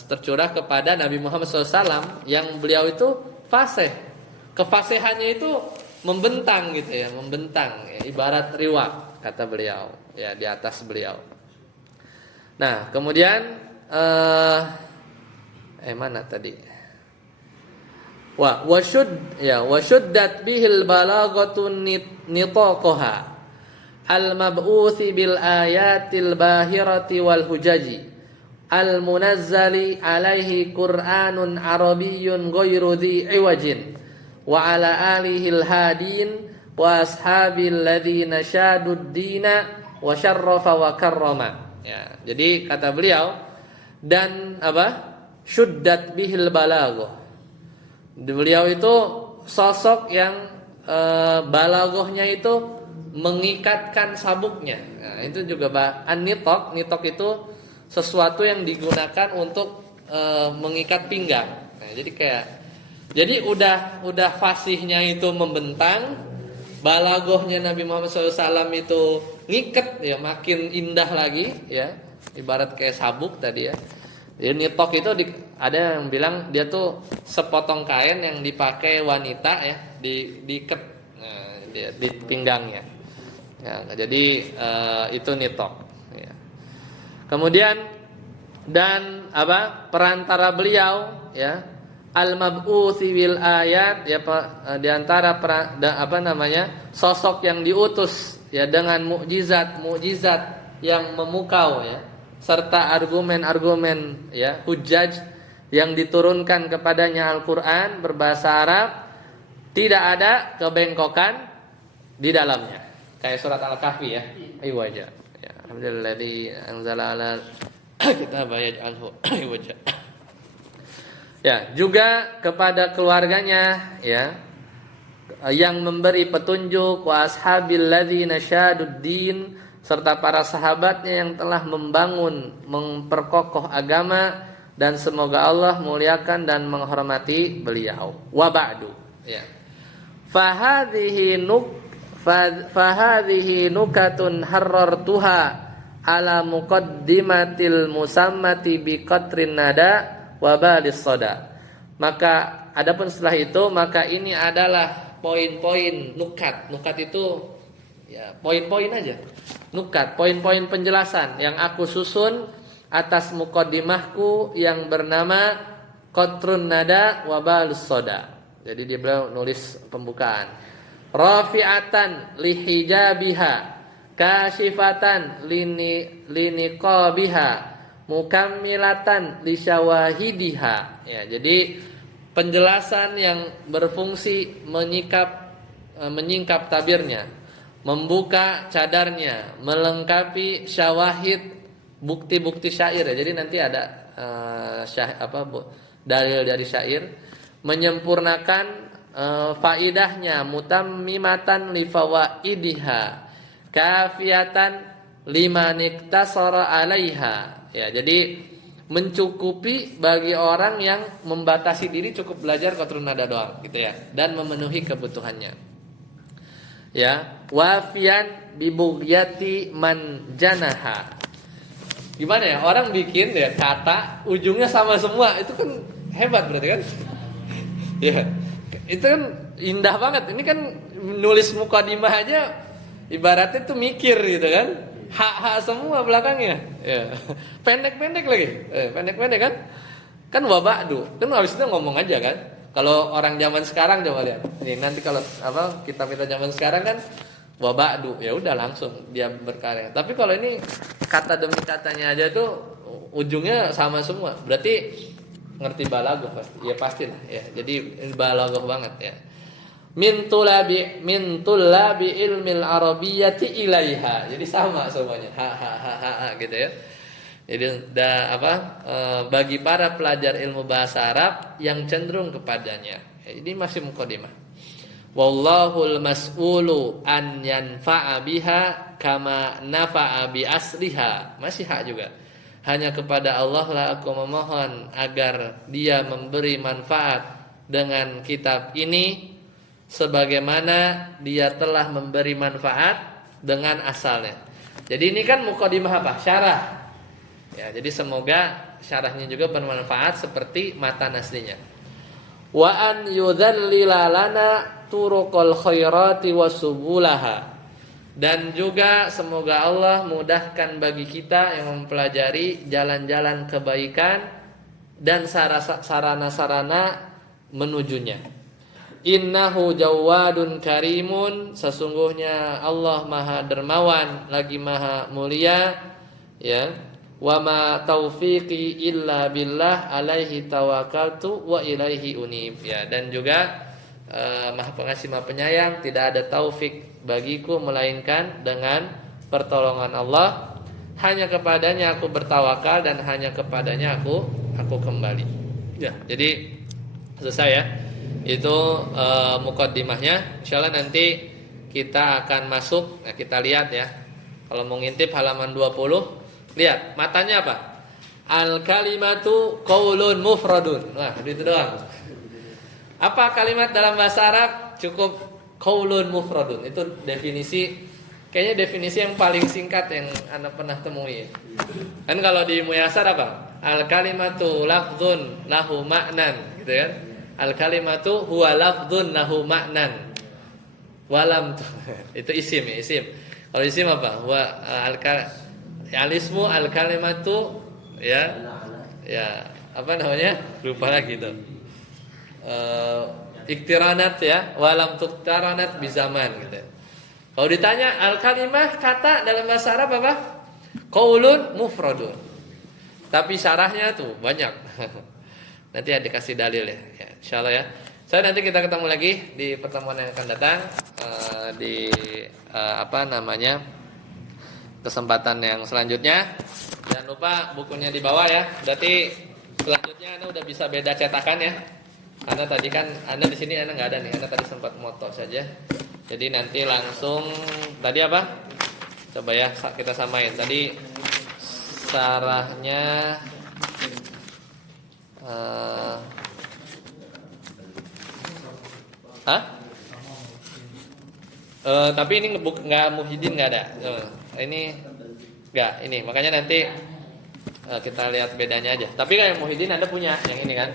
tercurah kepada Nabi Muhammad SAW yang beliau itu fasih. Kefasihannya itu membentang gitu ya, membentang ya, ibarat riwak kata beliau ya di atas beliau. Nah, kemudian mana tadi? Wasyuddat bihil balaghatun nitaqaha al-mab'uthi bil ayatil bahirati wal hujaji al-munazzali alaihi Qur'anun Arabiyyun ghairu dhi iwajin wa ala alihil hadin wa ashabil ladzina syadud dina wa syarrafa wa karrama. Ya, jadi kata beliau dan apa? Syuddat bihil balaghah. Beliau itu sosok yang balaghahnya itu mengikatkan sabuknya. Nah, itu juga an-nitok. Nitok itu sesuatu yang digunakan untuk mengikat pinggang. Nah, jadi udah fasihnya itu membentang, balaghahnya Nabi Muhammad SAW itu ngikat ya, makin indah lagi ya, ibarat kayak sabuk tadi ya. Jadi nitok itu ada yang bilang dia tuh sepotong kain yang dipakai wanita ya, diikat di pinggangnya. Ya, jadi itu nitok. Ya. Kemudian dan perantara beliau ya al-mab'uthi bil ayat ya di antara sosok yang diutus ya dengan mukjizat yang memukau ya serta argumen-argumen ya hujjaj yang diturunkan kepadanya Al-Qur'an berbahasa Arab, tidak ada kebengkokan di dalamnya. Kayak surat Al-Kahfi ya. Iwaja. Ya, alhamdulilladzi anzala ala kitab yaj'alhu iwaja. Ya, juga kepada keluarganya ya yang memberi petunjuk wa ashabil ladzina syaduddin serta para sahabatnya yang telah memperkokoh agama dan semoga Allah muliakan dan menghormati beliau. Wa ba'du. Ya. Fahadhihi nukatun harrartuha ala muqaddimatil musammati biqatrin nada wa balis soda. Maka adapun setelah itu maka ini adalah poin-poin nukat. Nukat itu ya poin-poin aja. Nukat, poin-poin penjelasan yang aku susun atas muqaddimahku yang bernama Qatrun Nada wa Balus Soda. Jadi dia beliau nulis pembukaan. Rafi'atan lihijabiha, kasyifatan liniqabiha, mukammilatan lisyawahidiha. Ya, jadi penjelasan yang berfungsi menyingkap tabirnya, membuka cadarnya, melengkapi syawahid, bukti-bukti syair ya. Jadi nanti ada dalil dari syair, menyempurnakan faidahnya, mutammimatan li fawaidiha, kafiyatan liman iktasara 'alaiha. Ya, jadi mencukupi bagi orang yang membatasi diri cukup belajar qatrun nada doang gitu ya, dan memenuhi kebutuhannya. Ya, wafian bibugyati man janaha. Gimana ya? Orang bikin ya kata ujungnya sama semua. Itu kan hebat berarti kan? Ya. Itu kan indah banget. Ini kan nulis muqaddimah aja ibaratnya tuh mikir gitu kan. Hak semua belakangnya. Ya. Pendek-pendek lagi. Pendek-pendek kan? Kan waba'du. Kan habis itu ngomong aja kan. Kalau orang zaman sekarang coba lihat. Nih nanti kalau kitab-kitab zaman sekarang kan waba'du, ya udah langsung dia berkarya. Tapi kalau ini kata demi katanya aja tuh ujungnya sama semua. Berarti ngerti balaghah pasti. Ya pastilah ya. Jadi balaghah banget ya. min tulabi ilmil arabiyyati ilaiha. Jadi sama semuanya. Ha gitu ya. Jadi bagi para pelajar ilmu bahasa Arab yang cenderung kepadanya. Ini masih mukadimah. Wallahul mas'ulu an yanfa'a biha kama nafa'a bi asliha. Masih hak juga. Hanya kepada Allah lah aku memohon agar Dia memberi manfaat dengan kitab ini sebagaimana Dia telah memberi manfaat dengan asalnya. Jadi ini kan mukadimah apa? Syarah. Ya, jadi semoga syarahnya juga bermanfaat seperti matan aslinya. Wa an yudzallila lana turuqal khairati wasubulaha. Dan juga semoga Allah mudahkan bagi kita yang mempelajari jalan-jalan kebaikan dan sarana-sarana menujunya. Innahu jawadun karimun, sesungguhnya Allah Maha dermawan lagi Maha mulia, ya. Wa ma taufiqi illa billah alaihi tawakkaltu wa ilaihi unib, ya. Dan juga Maha Pengasih Maha Penyayang, tidak ada taufik bagiku melainkan dengan pertolongan Allah. Hanya kepadanya aku bertawakal dan hanya kepadanya aku kembali. Ya, jadi selesai ya. Itu mukaddimahnya. Insyaallah nanti kita akan masuk. Nah, kita lihat ya. Kalau mau ngintip halaman 20, lihat matanya apa? Al kalimatu qaulun mufradun. Nah, itu doang. Apa kalimat dalam bahasa Arab? Cukup qaulun mufradun. Itu definisi, kayaknya definisi yang paling singkat yang Anda pernah temui. Kan kalau di Muyasar apa? Al kalimatu lafdzun lahu ma'nan, gitu kan? Al kalimatu huwa lafdzun lahu ma'nan. Walam itu isim ya, isim. Kalau isim apa? Huwa al-ismu al-kalimatu ya apa namanya? Lupa lagi itu. Iktiranat ya, walam tuktaranat bizaman gitu. Kalau ditanya al-kalimah, kata dalam bahasa Arab apa? Qaulun mufradun. Tapi syarahnya tuh banyak. Nanti ada dikasih dalil ya. Insyaallah ya. Nanti kita ketemu lagi di pertemuan yang akan datang kesempatan yang selanjutnya. Jangan lupa bukunya di bawah ya. Berarti selanjutnya Anda udah bisa beda cetakan ya. Karena tadi kan Anda di sini Anda nggak ada nih. Anda tadi sempat moto saja. Jadi nanti langsung tadi apa? Coba ya kita samain. Tadi sarahnya tapi ini nggak Muhyiddin nggak ada. Ini nggak ini. Makanya nanti kita lihat bedanya aja. Tapi kan yang Muhyiddin Anda punya yang ini kan.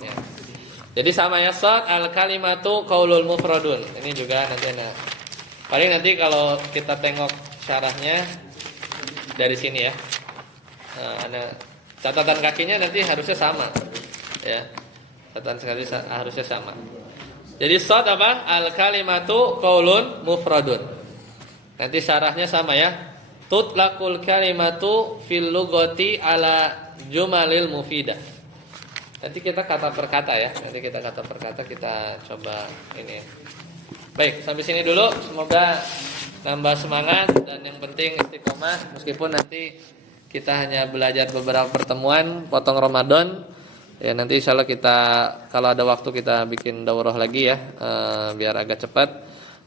Ya. Jadi sama ya, shad al kalimatu qaulul mufradun. Ini juga nanti Anda. Paling nanti kalau kita tengok syarahnya dari sini ya. Ada catatan kakinya nanti harusnya sama. Ya. Catatan sekali harusnya sama. Jadi shad apa? Al kalimatu qaulun mufradun. Nanti syarahnya sama ya. Tutlaqul kalimatu fil lughati ala jumalil mufidah. Nanti kita kata per kata ya. Nanti kita kata per kata kita coba ini. Baik, sampai sini dulu. Semoga nambah semangat dan yang penting istiqomah meskipun nanti kita hanya belajar beberapa pertemuan potong Ramadan. Ya nanti insyaallah kita kalau ada waktu kita bikin daurah lagi ya biar agak cepat.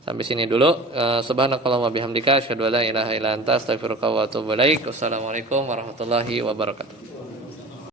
Sampai sini dulu. Subhanakallahumma bihamdika asyhadu an la ilaha illa anta astaghfiruka wa atubu ilaik. Wassalamualaikum warahmatullahi wabarakatuh.